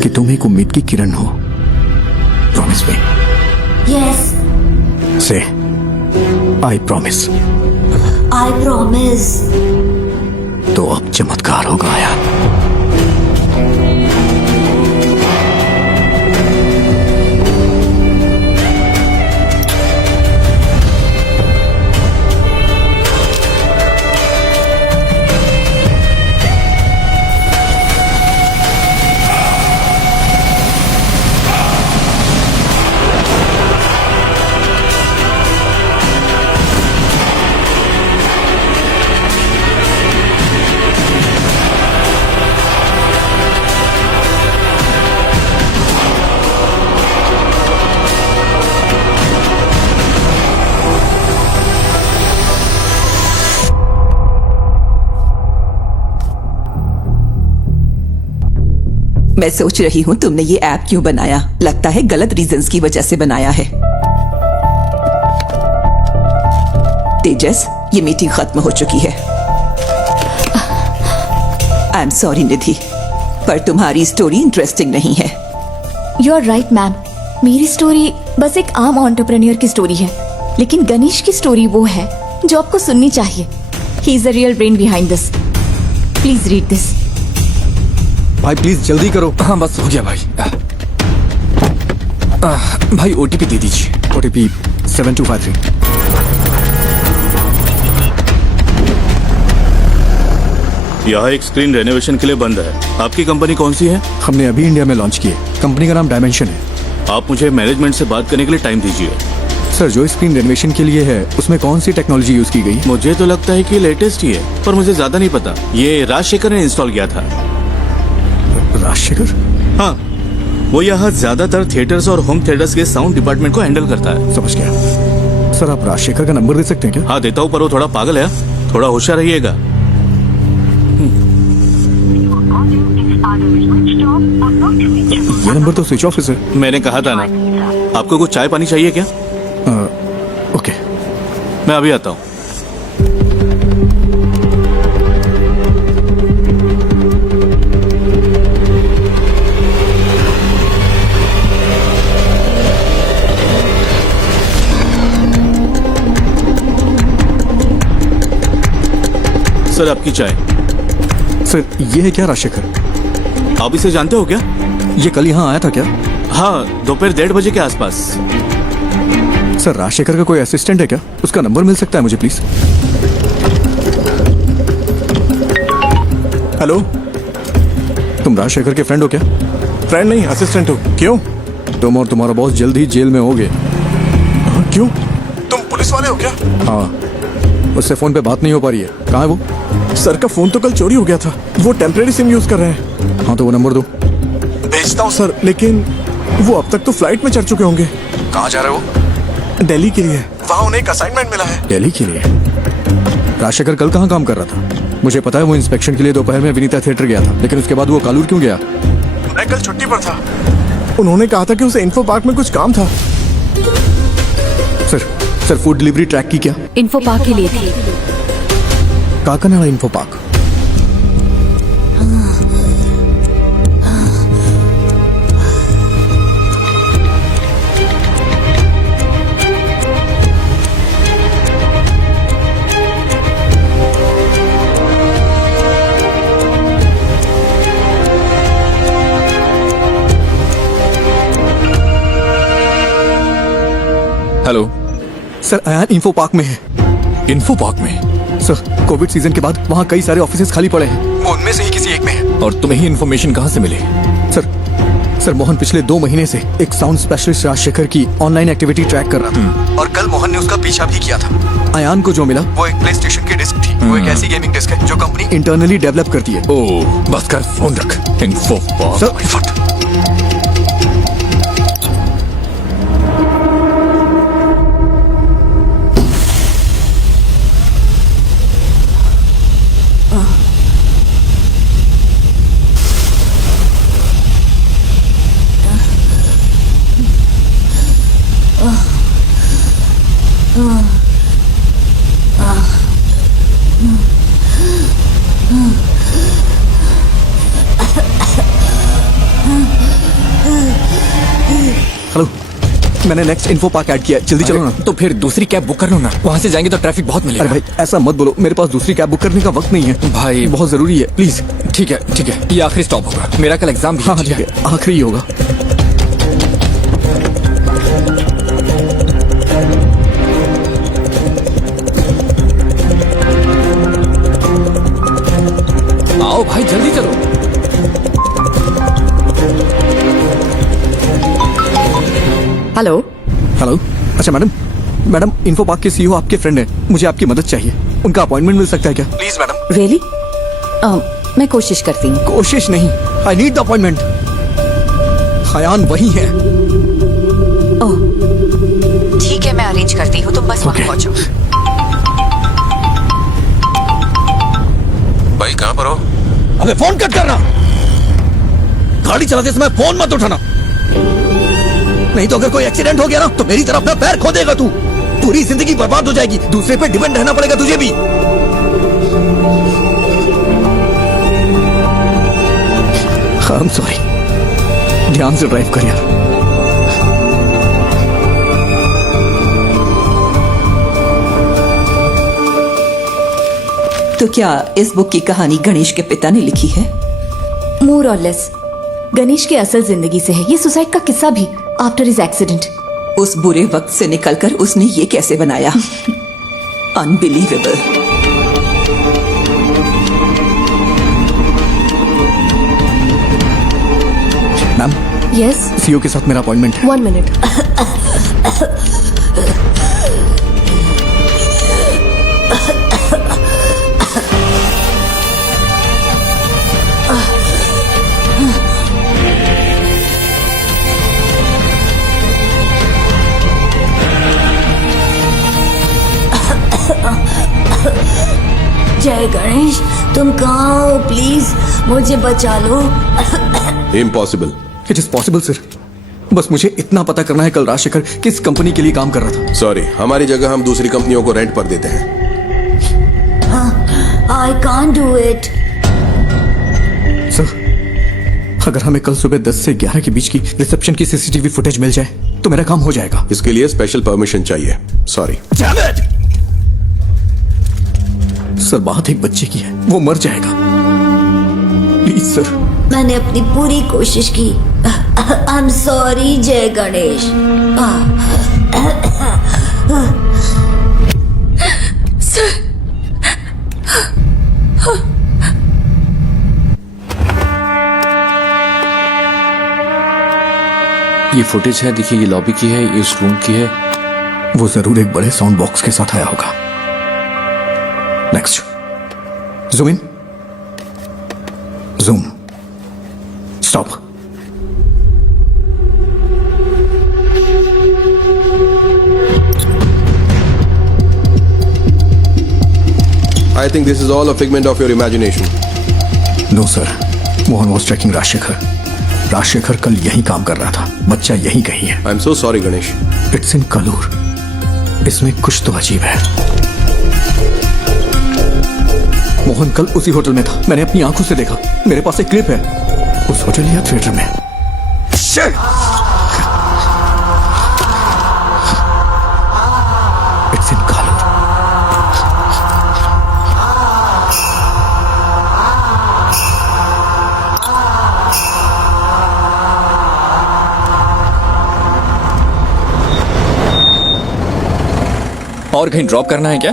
कि तुम एक उम्मीद की किरण हो। Promise me. यस। से आई प्रॉमिस। I promise. तो अब चमत्कार होगा यार। मैं सोच रही हूँ तुमने ये ऐप क्यों बनाया। लगता है गलत रीजंस की वजह से बनाया है। तेजस, ये मीटिंग खत्म हो चुकी है। आई एम सॉरी निधि, पर तुम्हारी स्टोरी इंटरेस्टिंग नहीं है। You are right ma'am. मेरी स्टोरी बस एक आम एंटरप्रेन्योर की स्टोरी है, लेकिन गणेश की स्टोरी वो है जो आपको सुननी चाहिए। He is the real brain behind this. Please read this. भाई प्लीज जल्दी करो। हाँ बस हो गया भाई। भाई ओटीपी दे दीजिए। ओटीपी 7253। यहाँ एक स्क्रीन रेनोवेशन के लिए बंद है। आपकी कंपनी कौन सी है? हमने अभी इंडिया में लॉन्च की है। कंपनी का नाम डायमेंशन है। आप मुझे मैनेजमेंट से बात करने के लिए टाइम दीजिए। सर, जो स्क्रीन रेनोवेशन के लिए है उसमें कौन सी टेक्नोलॉजी यूज की गई? मुझे तो लगता है कि लेटेस्ट ही है, पर मुझे ज्यादा नहीं पता। ये राजशेखर ने इंस्टॉल किया था। राजशेखर? हाँ, वो यहाँ ज्यादातर थिएटर्स और होम थिएटर्स के साउंड डिपार्टमेंट को हैंडल करता है। समझ गया। सर, आप राजशेखर का नंबर दे सकते हैं क्या? हाँ देता हूँ, पर वो थोड़ा पागल है। थोड़ा होशियार रहिएगा। ये नंबर तो स्विच ऑफ है सर। मैंने कहा था ना। आपको कुछ चाय पानी चाहिए क्या? ओके, मैं अभी आता हूँ। सर, आपकी चाय। सर, ये है क्या राजशेखर? आप इसे जानते हो क्या? ये कल यहाँ आया था क्या? हाँ, दोपहर 1:30 बजे के आसपास। सर, राजशेखर का कोई असिस्टेंट है क्या? उसका नंबर मिल सकता है मुझे प्लीज? हेलो, तुम राजशेखर के फ्रेंड हो क्या? फ्रेंड नहीं, असिस्टेंट हो। क्यों? तुम और तुम्हारा बॉस जल्द ही जेल में होगे। क्यों? तुम पुलिस वाले हो क्या? हाँ, उससे फोन पे बात नहीं हो पा रही है। कहाँ है वो? सर का फोन तो कल चोरी हो गया था। वो टेम्परेरी सिम यूज कर रहे हैं। हाँ, तो वो नंबर दो। भेजता हूँ सर, लेकिन वो अब तक तो फ्लाइट में चढ़ चुके होंगे। कहाँ जा रहे हो? दिल्ली के लिए। वहाँ उन्हें एक असाइनमेंट मिला है। दिल्ली के लिए? राजशेखर कल कहाँ काम कर रहा था? मुझे पता है वो इंस्पेक्शन के लिए दोपहर में विनीता थिएटर गया था, लेकिन उसके बाद वो कालूर क्यों गया? मैं कल छुट्टी पर था। उन्होंने कहा था कि उसे इन्फो पार्क में कुछ काम था। सर, फूड डिलीवरी ट्रैक की क्या? इन्फो पार्क के लिए थी। Kakinada info park. Hello sir, Ayaan info park में है। इंफो पार्क में? सर, कोविड सीजन के बाद वहाँ कई सारे ऑफिसेज खाली पड़े हैं, वो उनमें से ही किसी एक में है। और तुम्हें ही इन्फॉर्मेशन कहाँ से मिली? सर मोहन पिछले 2 महीने से एक साउंड स्पेशलिस्ट राजशेखर की ऑनलाइन एक्टिविटी ट्रैक कर रहा था, और कल मोहन ने उसका पीछा भी किया था। अयान को जो मिला वो एक प्ले स्टेशन की डिस्क थी। वो एक ऐसी गेमिंग डिस्क है जो कंपनी इंटरनली डेवलप करती है। ओह, बस कर, फोन रख। Info park. हेलो, मैंने नेक्स्ट इन्फो पार्क ऐड किया है, जल्दी चलो ना। तो फिर दूसरी कैब बुक कर लो ना, वहाँ से जाएंगे तो ट्रैफिक बहुत मिलेगा। अरे भाई ऐसा मत बोलो, मेरे पास दूसरी कैब बुक करने का वक्त नहीं है भाई, बहुत जरूरी है, प्लीज। ठीक है, ये आखिरी स्टॉप होगा, मेरा कल एग्जाम भी है। हाँ ठीक है, आखिरी ही होगा। आओ भाई, जल्दी चलो। हेलो। हेलो, अच्छा मैडम इन्फो पार्क के सीईओ आपके फ्रेंड हैं, मुझे आपकी मदद चाहिए, उनका अपॉइंटमेंट मिल सकता है क्या? Please madam. रियली? मैं कोशिश करती हूँ। कोशिश नहीं, I need the appointment. Ayaan वही है। ओह ठीक है, मैं अरेंज करती हूँ, तुम बस वहाँ पहुँचो। भाई कहाँ पर हो? अबे फोन कट करना, गाड़ी चलाते समय फोन मत उठाना, नहीं तो अगर कोई एक्सीडेंट हो गया ना तो मेरी तरफ अपना पैर खो देगा तू, पूरी जिंदगी बर्बाद हो जाएगी, दूसरे पे डिपेंड रहना पड़ेगा तुझे भी। आई एम सॉरी, ध्यान से ड्राइव कर यार। तो क्या इस बुक की कहानी गणेश के पिता ने लिखी है? मोर और लेस गणेश की असल जिंदगी से है ये सुसाइड का किस्सा भी, आफ्टर हिज एक्सीडेंट। उस बुरे वक्त से निकलकर उसने ये कैसे बनाया? अनबिलीवेबल। मैम। यस। सीईओ के साथ मेरा अपॉइंटमेंट है। 1 मिनट। जय गणेश, तुम कहाँ हो? प्लीज मुझे बचा लो। Impossible. It is possible sir, बस मुझे इतना पता करना है कल राजशेखर किस कंपनी के लिए काम कर रहा था। सॉरी, हमारी जगह हम दूसरी कंपनियों को रेंट पर देते हैं। I can't do it. Sir, अगर हमें कल सुबह 10 से 11 के बीच की रिसेप्शन की सीसीटीवी फुटेज मिल जाए तो मेरा काम हो जाएगा। इसके लिए स्पेशल परमिशन चाहिए। सॉरी। सर, बात एक बच्चे की है, वो मर जाएगा, प्लीज सर। मैंने अपनी पूरी कोशिश की। आई एम सॉरी जय गणेश। सर, ये फुटेज है, देखिए, ये लॉबी की है, ये उस रूम की है। वो जरूर एक बड़े साउंड बॉक्स के साथ आया होगा। Next, zoom in, zoom, stop. I think this is all a figment of your imagination. No sir, Mohan was tracking Rajashekar. Rajashekar कल यहीं काम कर रहा था, बच्चा यहीं कहीं है। I'm so sorry Ganesh. It's in Kalur, इसमें कुछ तो अजीब है। मोहन कल उसी होटल में था, मैंने अपनी आंखों से देखा, मेरे पास एक क्लिप है उस होटल या थिएटर में। It's in Kalur. और कहीं ड्रॉप करना है क्या?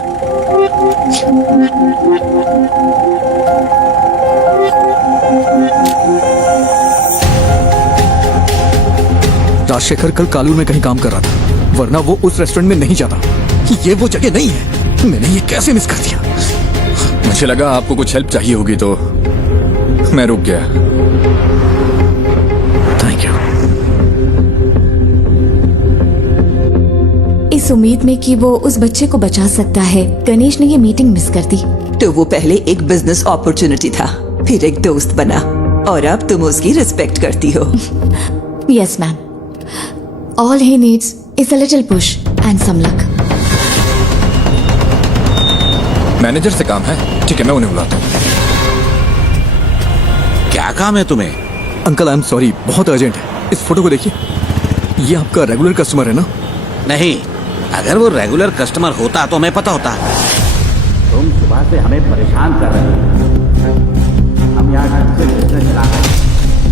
राजशेखर कल कालूर में कहीं काम कर रहा था, वरना वो उस रेस्टोरेंट में नहीं जाता। ये वो जगह नहीं है। मैंने ये कैसे मिस कर दिया? मुझे लगा आपको कुछ हेल्प चाहिए होगी तो मैं रुक गया। Thank you. इस उम्मीद में कि वो उस बच्चे को बचा सकता है, गणेश ने ये मीटिंग मिस कर दी। तो वो पहले एक बिजनेस अपॉर्चुनिटी था, फिर एक दोस्त बना, और अब तुम उसकी रिस्पेक्ट करती हो। Yes ma'am, all he needs is a little push and some luck. Manager से काम है, ठीक है, मैं उन्हें बुलाता हूँ। क्या काम है तुम्हें? अंकल आई एम सॉरी, बहुत अर्जेंट है। इस फोटो को देखिए, ये आपका रेगुलर कस्टमर है ना? नहीं, अगर वो रेगुलर कस्टमर होता तो हमें पता होता। तुम सुबह से हमें परेशान कर रहे हो। हम यहाँ ढंग से बिजनेस चला रहे हैं,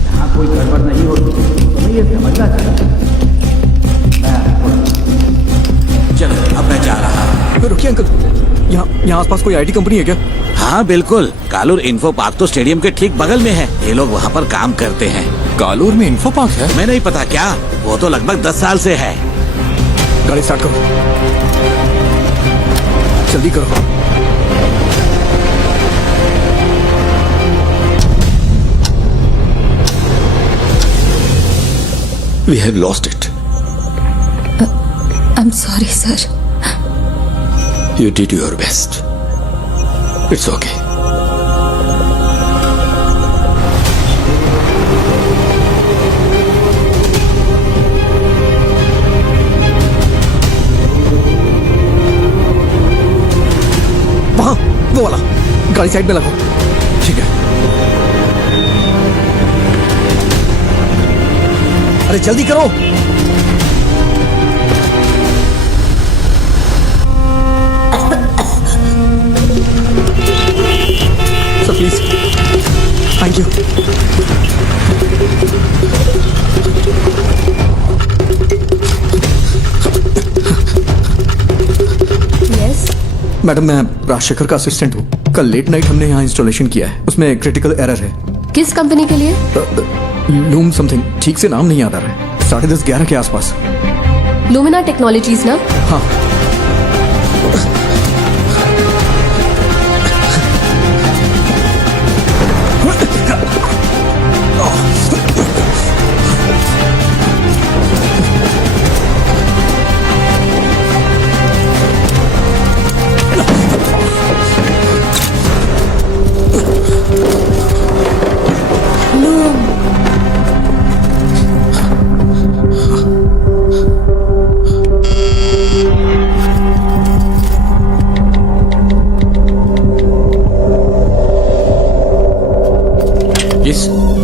यहाँ कोई गड़बड़ नहीं होती, तुम्हें ये समझना चाहिए। चलो, अब मैं जा रहा हूँ। रुकिए अंकल, यहाँ आसपास कोई आईटी कंपनी है क्या? हाँ बिल्कुल, कालूर इन्फो पार्क तो स्टेडियम के ठीक बगल में है। ये लोग वहाँ पर काम करते हैं। कालूर में इन्फो पार्क है? तुम्हें नहीं पता क्या? वो तो लगभग 10 साल से है। गाड़ी स्टार्ट करो, जल्दी करो। We have lost it. I'm sorry, sir. You did your best. It's okay. वहाँ, वो वाला। गाड़ी साइड में लगाओ। ठीक है। अरे जल्दी करो। Please, thank you. Yes madam, मैं राजशेखर का असिस्टेंट हूँ। कल लेट नाइट हमने यहाँ इंस्टॉलेशन किया है, उसमें क्रिटिकल एरर है। किस कंपनी के लिए? लूम समथिंग, ठीक से नाम नहीं याद आ रहा है। 10:30-11 के आसपास। लुमिना टेक्नोलॉजीज ना? हाँ।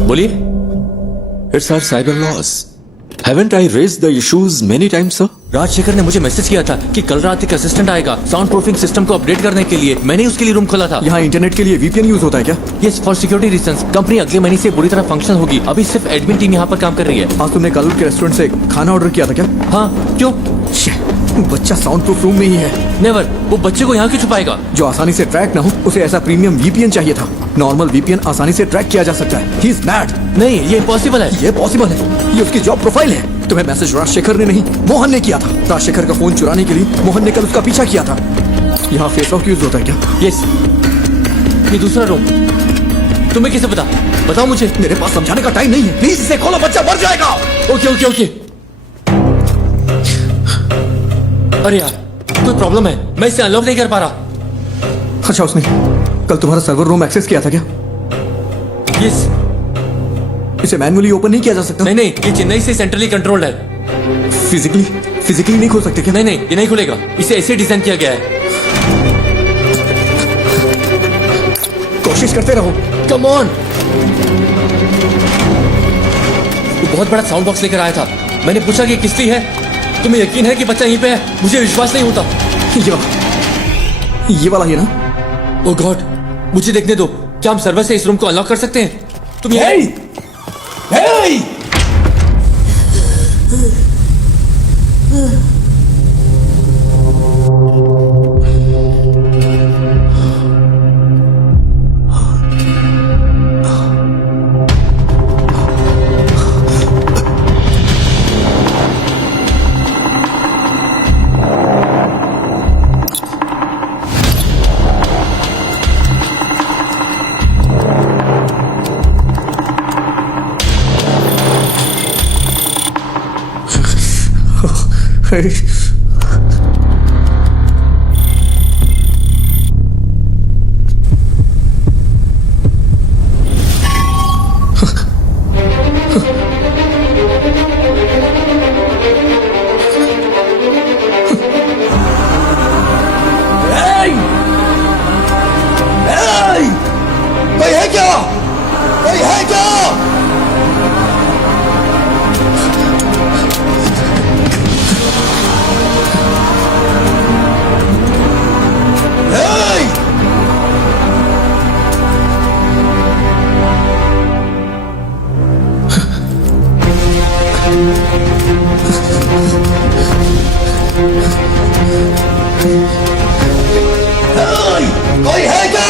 बोलिए। It's our cyber loss. Haven't I raised the issues many times, sir? Rajshekhar ने मुझे मैसेज किया था कि कल रात एक असिस्टेंट आएगा साउंड प्रूफिंग सिस्टम को अपडेट करने के लिए। मैंने उसके लिए रूम खोला था। यहाँ इंटरनेट के लिए VPN यूज होता है क्या? Yes, for security reasons. Company अगले महीने से पूरी तरह फंक्शन होगी। अभी सिर्फ एडमिन टीम यहाँ पर काम कर रही है। आज तुमने कालूर के रेस्टोरेंट से खाना ऑर्डर किया था क्या? हाँ, क्यों? बच्चा साउंड प्रूफ रूम में ही है। नेवर, वो बच्चे को यहाँ क्यों छुपाएगा? जो आसानी से ट्रैक ना हो, उसे ऐसा प्रीमियम VPN चाहिए था। नॉर्मल VPN आसानी से ट्रैक किया जा सकता है। He is mad। नहीं, ये इम्पॉसिबल है। ये पॉसिबल है, ये उसकी जॉब प्रोफाइल है। तुम्हें मैसेज राजशेखर ने नहीं, मोहन ने किया था। राजशेखर का फोन चुराने के लिए मोहन ने कल उसका पीछा किया था। यहाँ फेस लॉक यूज होता है क्या? यस। ये दूसरा रूम तुम्हें कैसे पता? बताओ मुझे। मेरे पास समझाने का टाइम नहीं है। प्लीज इसे खोलो, बच्चा मर जाएगा। Okay okay okay. अरे यार, कोई प्रॉब्लम है, मैं इसे अनलॉक नहीं कर पा रहा। अच्छा, उसने कल तुम्हारा सर्वर रूम एक्सेस किया था क्या? यस। इसे मैन्युअली ओपन नहीं किया जा सकता? नहीं नहीं, ये चेन्नई से सेंट्रली कंट्रोल्ड है। फिजिकली नहीं खोल सकते क्या? नहीं नहीं, ये नहीं खुलेगा। इसे ऐसे डिजाइन किया गया है। कोशिश करते रहो। Come on. वो बहुत बड़ा साउंड बॉक्स लेकर आया था। मैंने पूछा कि किसकी है। तुम्हें यकीन है कि बच्चा यहीं पे है? मुझे विश्वास नहीं होता। ये वाला ही है ना? ओह गॉड, मुझे देखने दो। क्या हम सर्वर से इस रूम को अनलॉक कर सकते हैं? तुम ये कोई है क्या? कोई है क्या? कोई है क्या?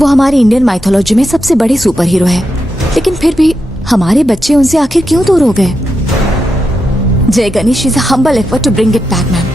वो हमारी इंडियन माइथोलॉजी में सबसे बड़े सुपर हीरो है, लेकिन फिर भी हमारे बच्चे उनसे आखिर क्यों दूर हो गए? Jai Ganesh is a humble effort to bring it back, ma'am.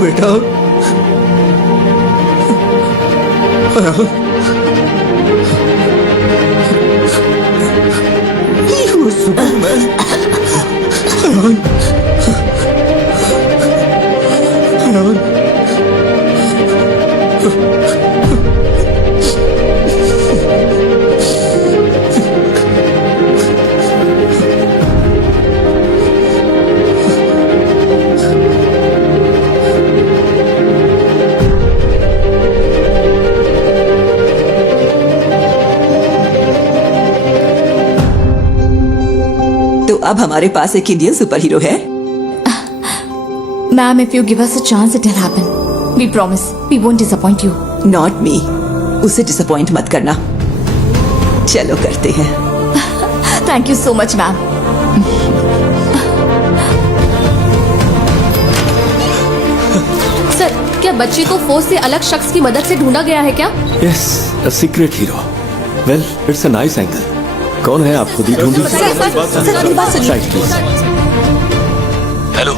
बेटा तो अब हमारे पास एक इंडियन सुपर हीरो है। Ma'am, if you give us a chance, it'll happen. We promise. We won't disappoint you. Not me, उसे डिसअपॉइंट मत करना। चलो करते हैं। Thank you so much, ma'am. Sir, क्या बच्ची को फोर्स से अलग शख्स की मदद से ढूंढा गया है क्या? Yes, a secret hero. Well, it's a nice angle. कौन है आप खुद ही ढूंढिए। Hello,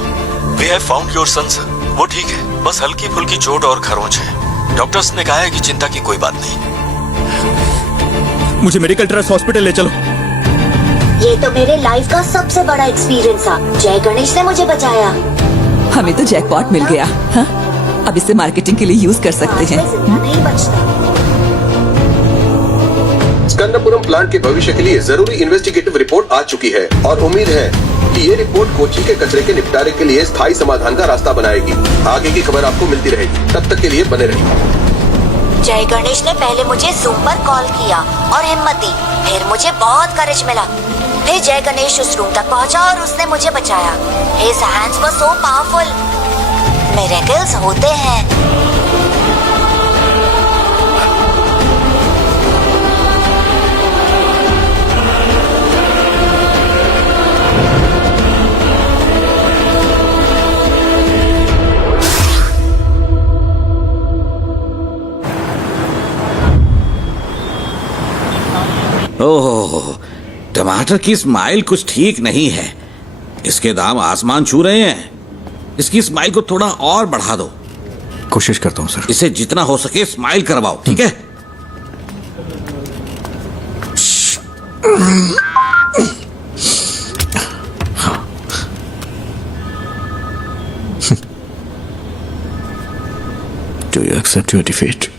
we have found your son sir. वो ठीक है, बस हल्की फुल्की चोट और खरोंच है। डॉक्टर्स ने कहा है कि चिंता की कोई बात नहीं। मुझे मेडिकल ट्रस्ट हॉस्पिटल ले चलो। ये तो मेरे लाइफ का सबसे बड़ा एक्सपीरियंस था। जय गणेश ने मुझे बचाया। हमें तो जैकपॉट मिल गया। हाँ? अब इसे मार्केटिंग के लिए यूज कर सकते हैं। नहीं बचता। स्कंदपुरम प्लांट के भविष्य के लिए जरूरी इन्वेस्टिगेटिव रिपोर्ट आ चुकी है और उम्मीद है कि ये रिपोर्ट कोची के कचरे के निपटारे के लिए स्थायी समाधान का रास्ता बनाएगी। आगे की खबर आपको मिलती रहेगी, तब तक के लिए बने रहिए। जय गणेश ने पहले मुझे जूम पर कॉल किया और हिम्मत दी, फिर मुझे बहुत करेज मिला। फिर जय गणेश उस रूम तक पहुंचा और उसने मुझे बचाया। His hands were so powerful. Miracles होते हैं। ओह, टमाटर की स्माइल कुछ ठीक नहीं है। इसके दाम आसमान छू रहे हैं। इसकी स्माइल को थोड़ा और बढ़ा दो। कोशिश करता हूँ सर। इसे जितना हो सके स्माइल करवाओ, ठीक है? Do you accept your defeat?